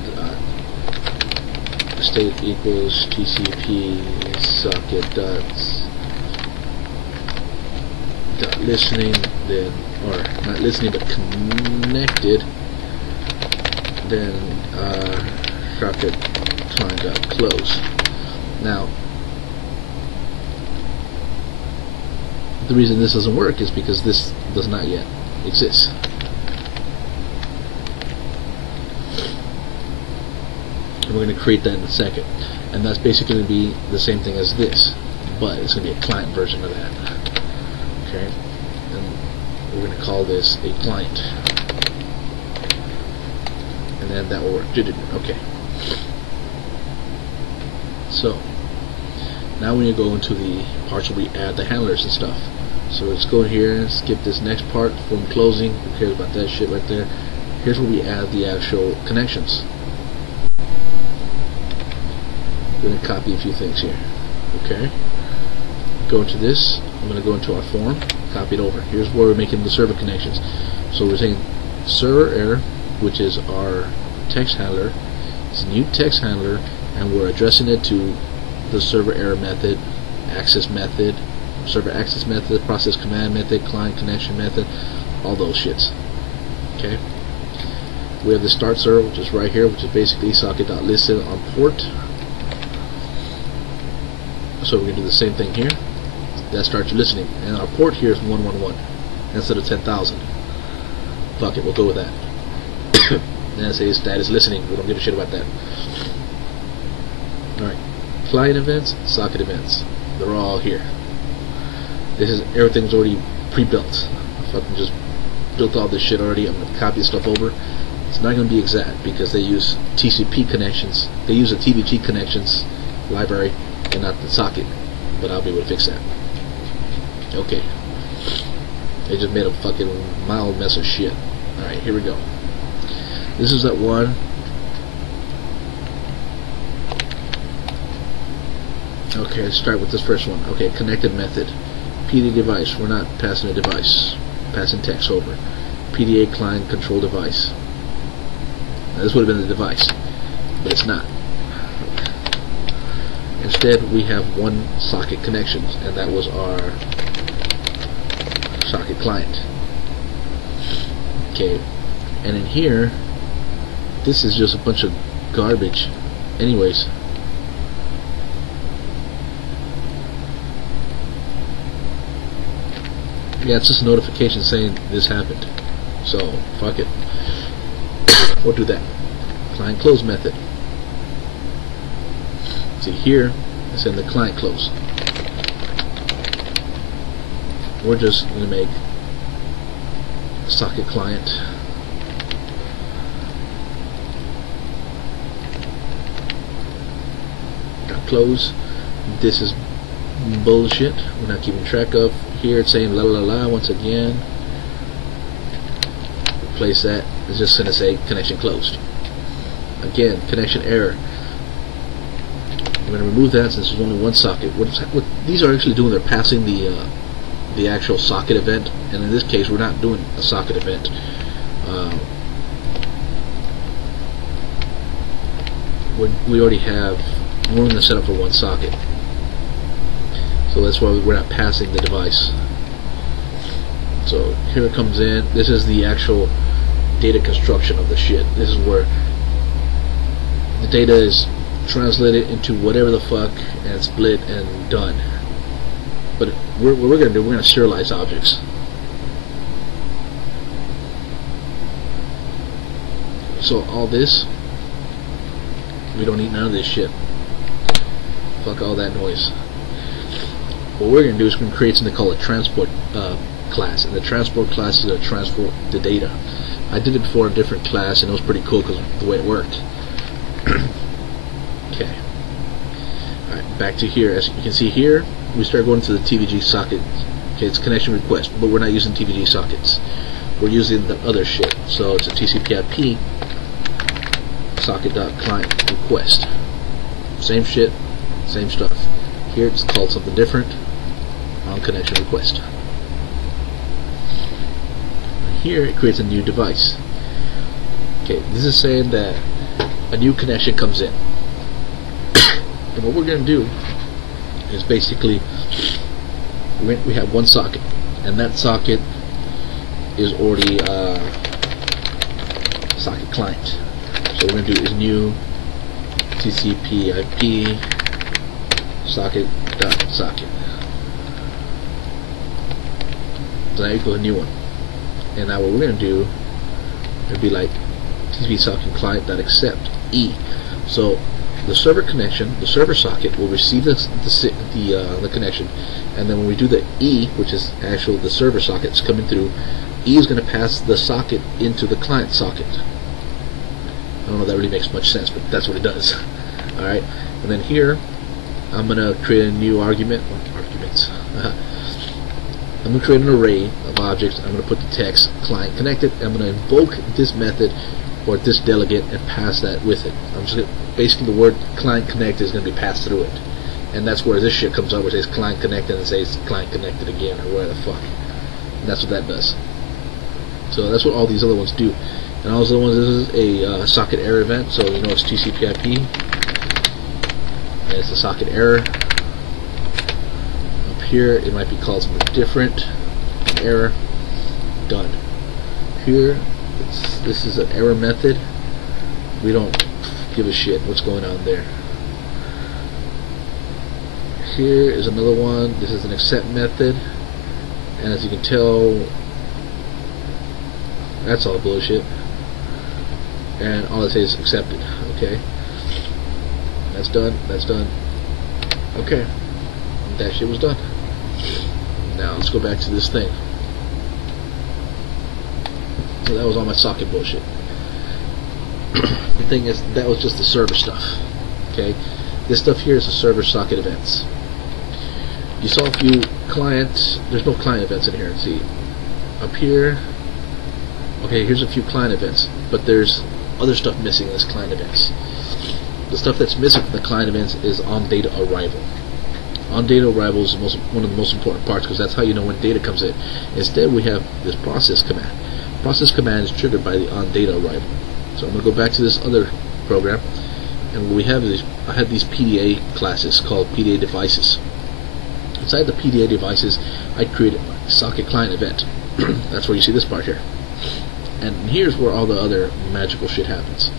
state equals TCP socket dot listening, then, or not listening but connected, then socket client dot close. Now the reason this doesn't work is because this does not yet exist. And we're going to create that in a second, and that's basically going to be the same thing as this, but it's going to be a client version of that. Okay, and we're going to call this a client, and then that will work. Okay, so now we need to go into the parts where we add the handlers and stuff. So let's go here and skip this next part, form closing. Who cares about that shit right there? Here's where we add the actual connections. I'm going to copy a few things here. Okay, go into this. I'm going to go into our form, copy it over. Here's where we're making the server connections. So we're saying server error, which is our text handler. It's a new text handler, and we're addressing it to the server error method, access method, server access method, process command method, client connection method, all those shits. Okay, we have the start server, which is right here, which is basically socket.listen on port. So we're going to do the same thing here. That starts listening, and our port here is 111 instead of 10,000. Fuck it, we'll go with that. And it says status listening. We don't give a shit about that. Alright, client events, socket events. They're all here. This is, everything's already pre-built. I fucking just built all this shit already. I'm going to copy this stuff over. It's not going to be exact because they use TCP connections. They use a TBG connections library and not the socket, but I'll be able to fix that. Okay, they just made a fucking mild mess of shit. Alright, here we go. This is that one. Okay, let's start with this first one. Okay, connected method. PDA device, we're not passing a device, passing text over. PDA client control device. Now, this would have been the device, but it's not. Instead, we have one socket connection, and that was our socket client. Okay, and in here, this is just a bunch of garbage. Anyways, yeah, it's just a notification saying this happened. So, fuck it. We'll do that. Client close method. See here, it's in the client close. We're just going to make a socket client. Close. This is bullshit. We're not keeping track of. Here it's saying la la la once again. Replace that. It's just going to say connection closed. Again, connection error. We're going to remove that since there's only one socket. What these are actually doing, they're passing the actual socket event, and in this case we're not doing a socket event. We already have, we're going to set up for one socket, so that's why we're not passing the device. So here it comes in. This is the actual data construction of the shit. This is where the data is translated into whatever the fuck and split and done. But what we're going to do, we're going to serialize objects. So all this, we don't need none of this shit. Fuck all that noise. What we're going to do is we're going to create something called a transport class, and the transport class is going to transport the data. I did it before in a different class, and it was pretty cool because of the way it worked. Okay. Alright, back to here. As you can see here, we start going to the TVG socket. Okay, it's connection request, but we're not using TVG sockets. We're using the other shit. So it's a TCP/IP socket.client request. Same shit, same stuff. Here it's called something different on connection request. Here it creates a new device. Okay, this is saying that a new connection comes in. And what we're going to do is basically we have one socket, and that socket is already socket client. So what we're going to do is new TCP/IP socket.socket. So now equals a new one. And now what we're going to do, it'd be like TCP socket client.accept E. So the server connection, the server socket, will receive the connection, and then when we do the E, which is actually the server sockets coming through, E is going to pass the socket into the client socket. I don't know if that really makes much sense, but that's what it does. Alright, and then here I'm going to create a new argument. I'm going to create an array of objects. I'm going to put the text client connected, and I'm going to invoke this method or this delegate and pass that with it. I'm just gonna, basically the word client connected is going to be passed through it, and that's where this shit comes up, where it says client connected and it says client connected again, or where the fuck. And that's what that does. So that's what all these other ones do. And all those other ones, this is a socket error event, so you know it's TCP/IP, and it's a socket error. Up here it might be called something different. Error. Done. Here this is an error method. We don't give a shit what's going on there. Here is another one. This is an accept method, and as you can tell, that's all bullshit. And all it says is accepted. Okay, that's done. That's done. Okay, that shit was done. Now let's go back to this thing. So that was all my socket bullshit. The thing is, that was just the server stuff. Okay, this stuff here is the server socket events. You saw a few clients. There's no client events in here. Let's see, up here. Okay, here's a few client events, but there's other stuff missing in this client events. The stuff that's missing from the client events is on data arrival. On data arrival is one of the most important parts, because that's how you know when data comes in. Instead, we have this process command. Process command is triggered by the on data arrival. So I'm going to go back to this other program, and what we have is I had these PDA classes called PDA devices. Inside the PDA devices, I created a socket client event. That's where you see this part here. And here's where all the other magical shit happens.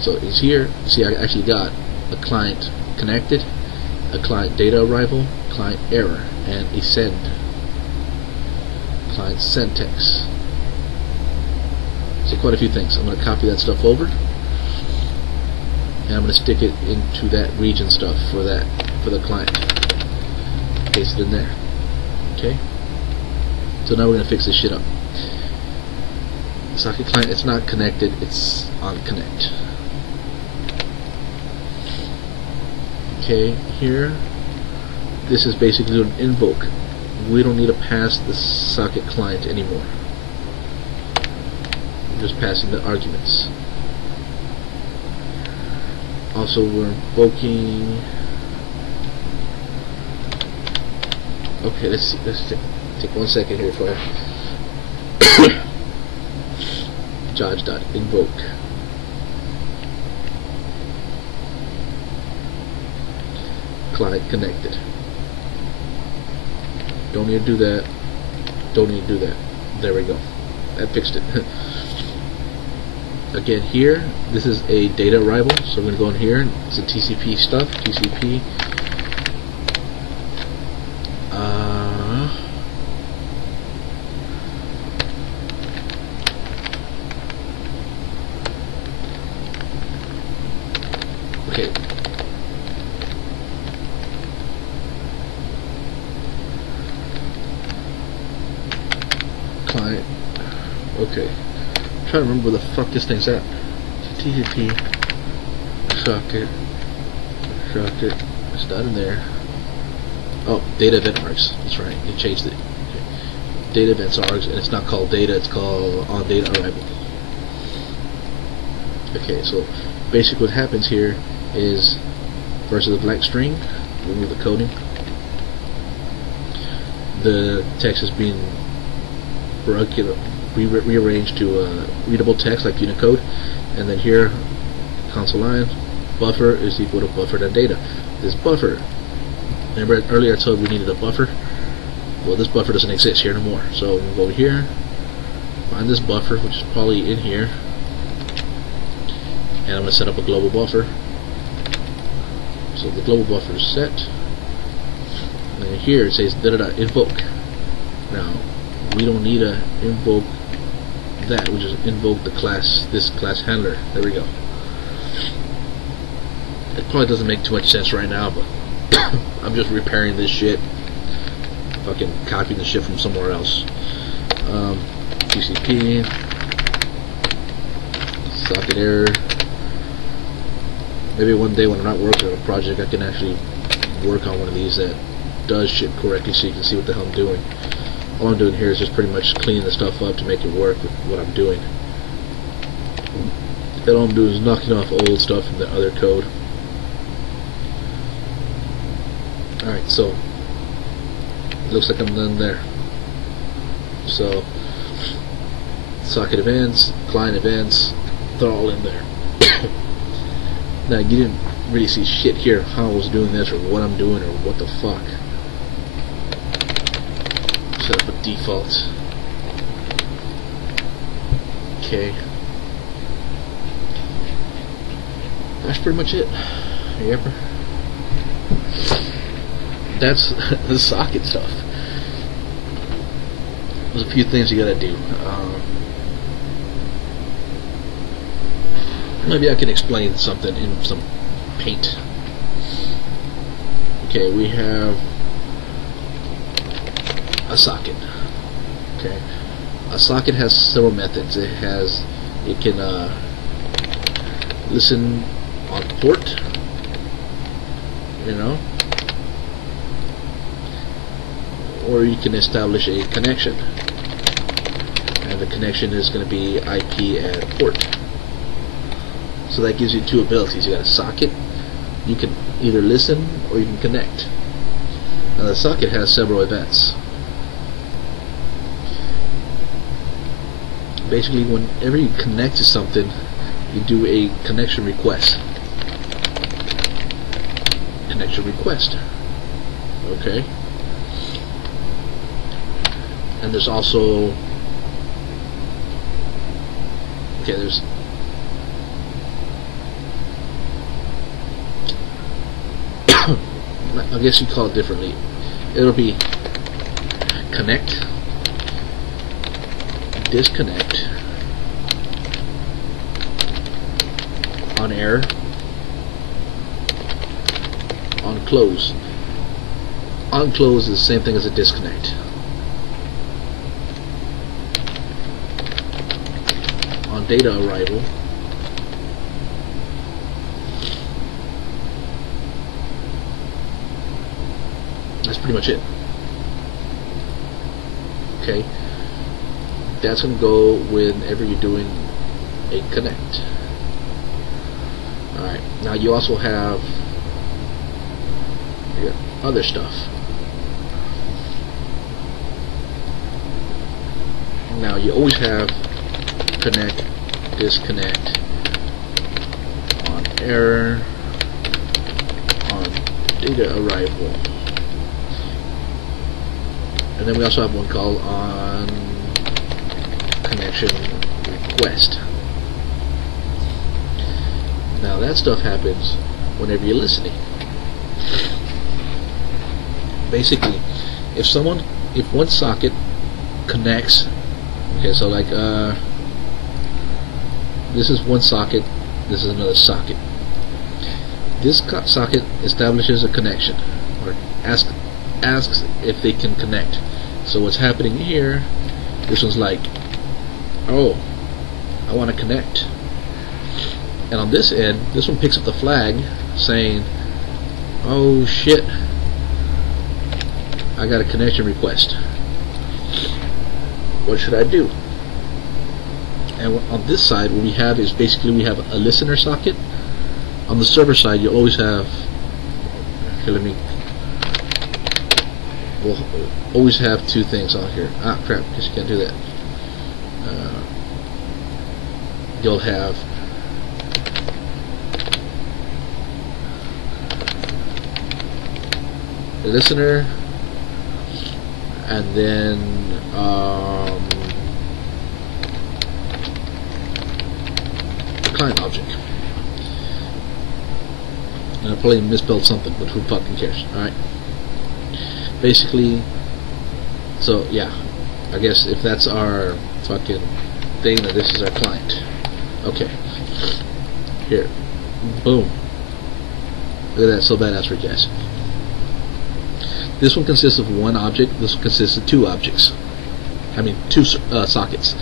So it's here. You see, I actually got a client connected, a client data arrival, client error, and a send. Client send text. So quite a few things. I'm going to copy that stuff over, and I'm going to stick it into that region stuff for the client. Paste it in there. Okay. So now we're going to fix this shit up. Socket client, it's not connected, it's on connect. Okay, here, this is basically an invoke. We don't need to pass the socket client anymore. We're just passing the arguments. Also, we're invoking. Okay, let's see. Let's take 1 second here for Judge.invoke. Client connected. Don't need to do that. Don't need to do that. There we go. That fixed it. Again, here, this is a data arrival, so I'm going to go in here. It's a TCP stuff. TCP. Okay. Client. Okay. trying to remember where the fuck this thing's at. TCP socket. It's not in there. Oh, data event args. That's right. They changed it. Okay. Data events args, and it's not called data. It's called on data arrival. Okay, so basically what happens here is versus a blank string, remove the coding. The text is being rearranged to readable text like Unicode, and then here console line buffer is equal to buffer.data. This buffer, remember earlier I told we needed a buffer? Well, this buffer doesn't exist here no more. So we'll go over here, find this buffer, which is probably in here, and I'm going to set up a global buffer. So the global buffer is set, and here it says invoke. Now we don't need to invoke that, we just invoke the class, this class handler. There we go. It probably doesn't make too much sense right now, but I'm just repairing this shit, fucking copying the shit from somewhere else. TCP socket error. Maybe one day when I'm not working on a project I can actually work on one of these that does shit correctly so you can see what the hell I'm doing. All I'm doing here is just pretty much cleaning the stuff up to make it work with what I'm doing. And all I'm doing is knocking off old stuff from the other code. Alright, so it looks like I'm done there. So socket events, client events, they're all in there. Now you didn't really see shit here how I was doing this or what I'm doing or what the fuck. Set up a default. Okay. That's pretty much it. Yep. That's the socket stuff. There's a few things you gotta do. Maybe I can explain something in some paint. Okay, we have a socket. Okay, a socket has several methods. It can listen on port, you know, or you can establish a connection, and the connection is going to be IP at port. So that gives you two abilities. You got a socket, you can either listen or you can connect. Now the socket has several events. Basically, whenever you connect to something, you do a connection request. Connection request. Okay. And there's also, okay, there's I guess you call it differently. It'll be connect, disconnect, on air, on close. On close is the same thing as a disconnect. On data arrival, that's pretty much it. Okay, that's going to go whenever you're doing a connect. Alright, now you also have your other stuff. Now you always have connect, disconnect, on error, on data arrival. And then we also have one called on connection request. Now that stuff happens whenever you're listening. Basically, if one socket connects, okay, so like this is one socket, this is another socket. This socket establishes a connection, or asks if they can connect. So what's happening here, this one's like, oh, I want to connect. And on this end, this one picks up the flag saying, oh shit, I got a connection request. What should I do? And on this side, what we have is basically we have a listener socket. On the server side, you always have, okay, we'll always have two things on here. Ah, crap, guess you can't do that. You'll have the listener, and then the client object. And I probably misspelled something, but who fucking cares? Alright. Basically, so yeah, I guess if that's our fucking thing, then this is our client. Okay. Here. Boom. Look at that, so badass for guys. This one consists of one object, this one consists of two objects. I mean, two sockets.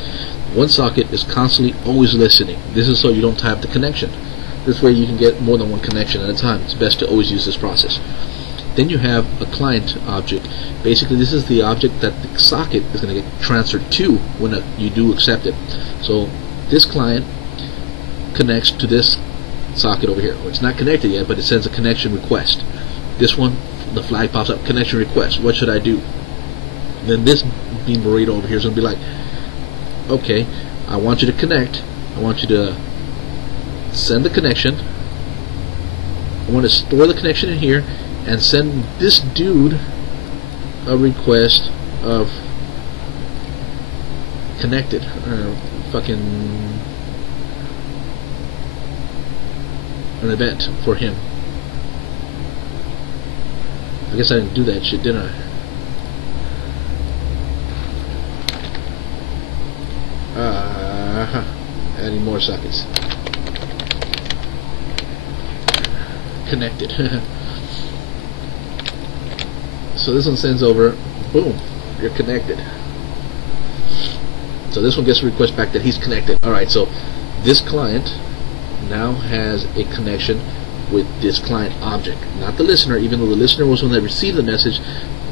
One socket is constantly always listening. This is so you don't have the connection. This way you can get more than one connection at a time. It's best to always use this process. Then you have a client object. Basically, this is the object that the socket is going to get transferred to when you do accept it. So this client connects to this socket over here. Well, it's not connected yet, but it sends a connection request. This one, the flag pops up, connection request. What should I do? Then this bean burrito over here is going to be like, okay, I want you to connect. I want you to send the connection. I want to store the connection in here and send this dude a request of connected, or fucking an event for him. I guess I didn't do that shit, didn't I? Adding more sockets. Connected. So this one sends over, boom, you're connected. So this one gets a request back that he's connected. Alright, so this client now has a connection with this client object, not the listener. Even though the listener was the one that received the message,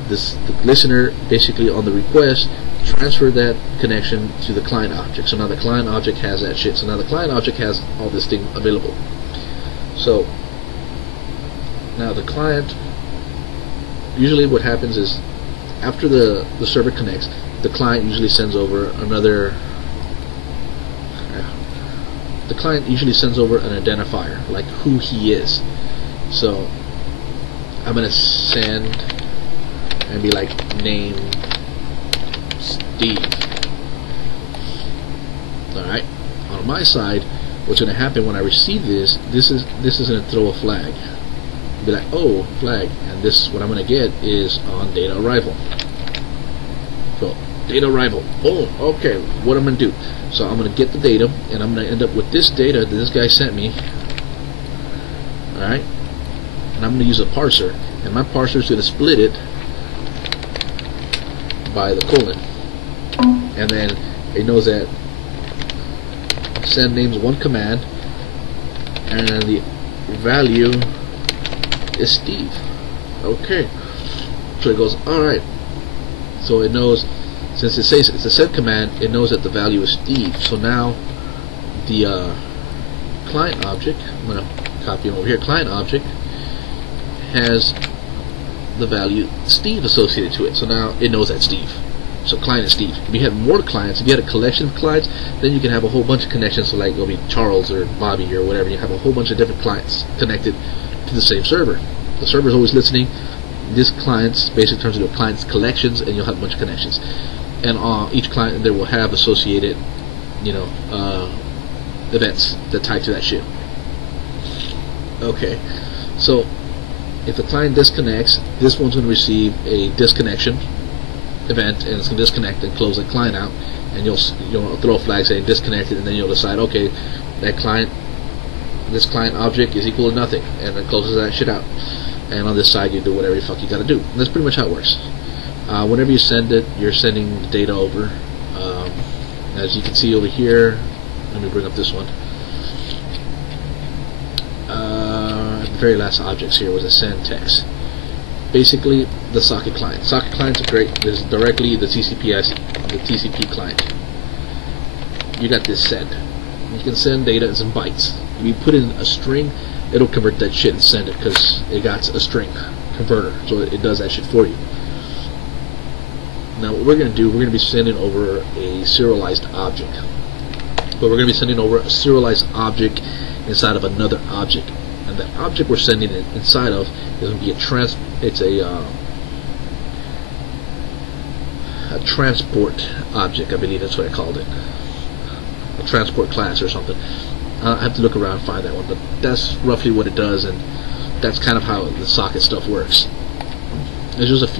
the listener basically on the request transferred that connection to the client object. So now the client object has that shit. So now the client object has all this thing available. So now the client, usually what happens is after the server connects, the client usually sends over another, the client usually sends over an identifier, like who he is. So I'm going to send and be like, name Steve. Alright, on my side, what's going to happen when I receive this is going to throw a flag. Be like, oh, flag, and this, what I'm going to get is on data arrival. So data arrival, boom. Okay, what I'm going to do, so I'm going to get the data, and I'm going to end up with this data that this guy sent me. Alright, and I'm going to use a parser, and my parser is going to split it by the colon, and then it knows that send names one command, and the value is Steve. Okay, so it goes, alright, so it knows, since it says it's a send command, it knows that the value is Steve. So now the client object, I'm going to copy him over here, client object has the value Steve associated to it. So now it knows that's Steve. So client is Steve. If you have more clients, if you had a collection of clients, then you can have a whole bunch of connections. So like it'll be Charles or Bobby or whatever. You have a whole bunch of different clients connected to the same server. The server is always listening. This client's basically turns into a client's collections, and you'll have a bunch of connections. And each client there will have associated, events that tie to that shit. Okay, so if the client disconnects, this one's going to receive a disconnection event, and it's going to disconnect and close the client out, and you'll throw a flag saying disconnected, and then you'll decide, okay, that client, this client object is equal to nothing, and it closes that shit out. And on this side, you do whatever the fuck you gotta do. And that's pretty much how it works. Whenever you send it, you're sending the data over. As you can see over here, let me bring up this one. The very last objects here was a send text. Basically, the socket client. Socket clients are great. This is directly the TCP client. You got this send. You can send data in bytes. If you put in a string, it'll convert that shit and send it because it got a string converter, so it does that shit for you. Now, what we're going to do, we're going to be sending over a serialized object. But we're going to be sending over a serialized object inside of another object, and the object we're sending it inside of is going to be a transport object. I believe that's what I called it, a transport class or something. I have to look around and find that one, but that's roughly what it does, and that's kind of how the socket stuff works. There's just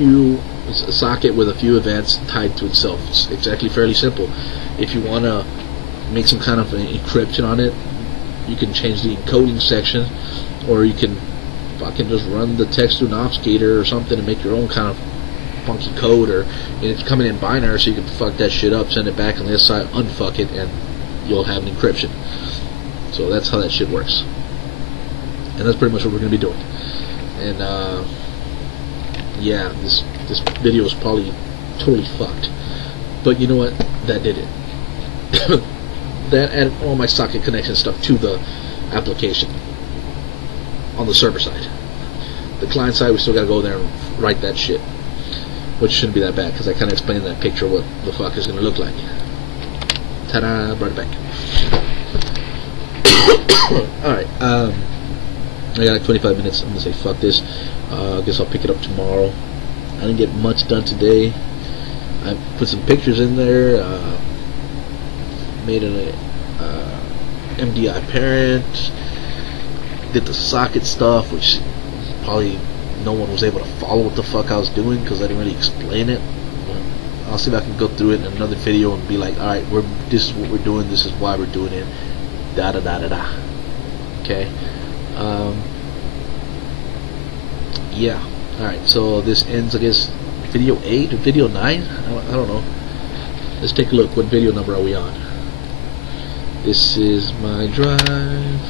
it's a socket with a few events tied to itself. It's actually fairly simple. If you want to make some kind of an encryption on it, you can change the encoding section, or you can fucking just run the text through an obfuscator or something and make your own kind of funky code, or it's coming in binary, so you can fuck that shit up, send it back on the other side, unfuck it, and you'll have an encryption. So that's how that shit works, and that's pretty much what we're going to be doing. And yeah, this video is probably totally fucked, but you know what? That did it. That added all my socket connection stuff to the application on the server side. The client side, we still got to go there and write that shit, which shouldn't be that bad because I kind of explained in that picture what the fuck is going to look like. Ta-da! Brought it back. Alright, I got like 25 minutes. I'm going to say fuck this. I guess I'll pick it up tomorrow. I didn't get much done today. I put some pictures in there, made an MDI parent, did the socket stuff, which probably no one was able to follow what the fuck I was doing because I didn't really explain it. I'll see if I can go through it in another video and be like, alright, this is what we're doing, this is why we're doing it, da da da da da. Okay. Yeah. Alright, so this ends, I guess, video 8 or video 9? I don't know. Let's take a look. What video number are we on? This is my drive.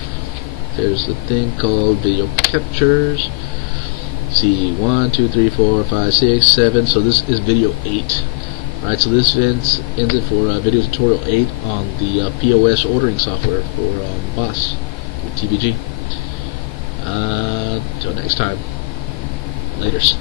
There's the thing called video captures. See, 1, 2, 3, 4, 5, 6, 7. So this is video 8. Alright, so this ends it for video tutorial 8 on the POS ordering software for BOSS with TVG. Till next time. Laters.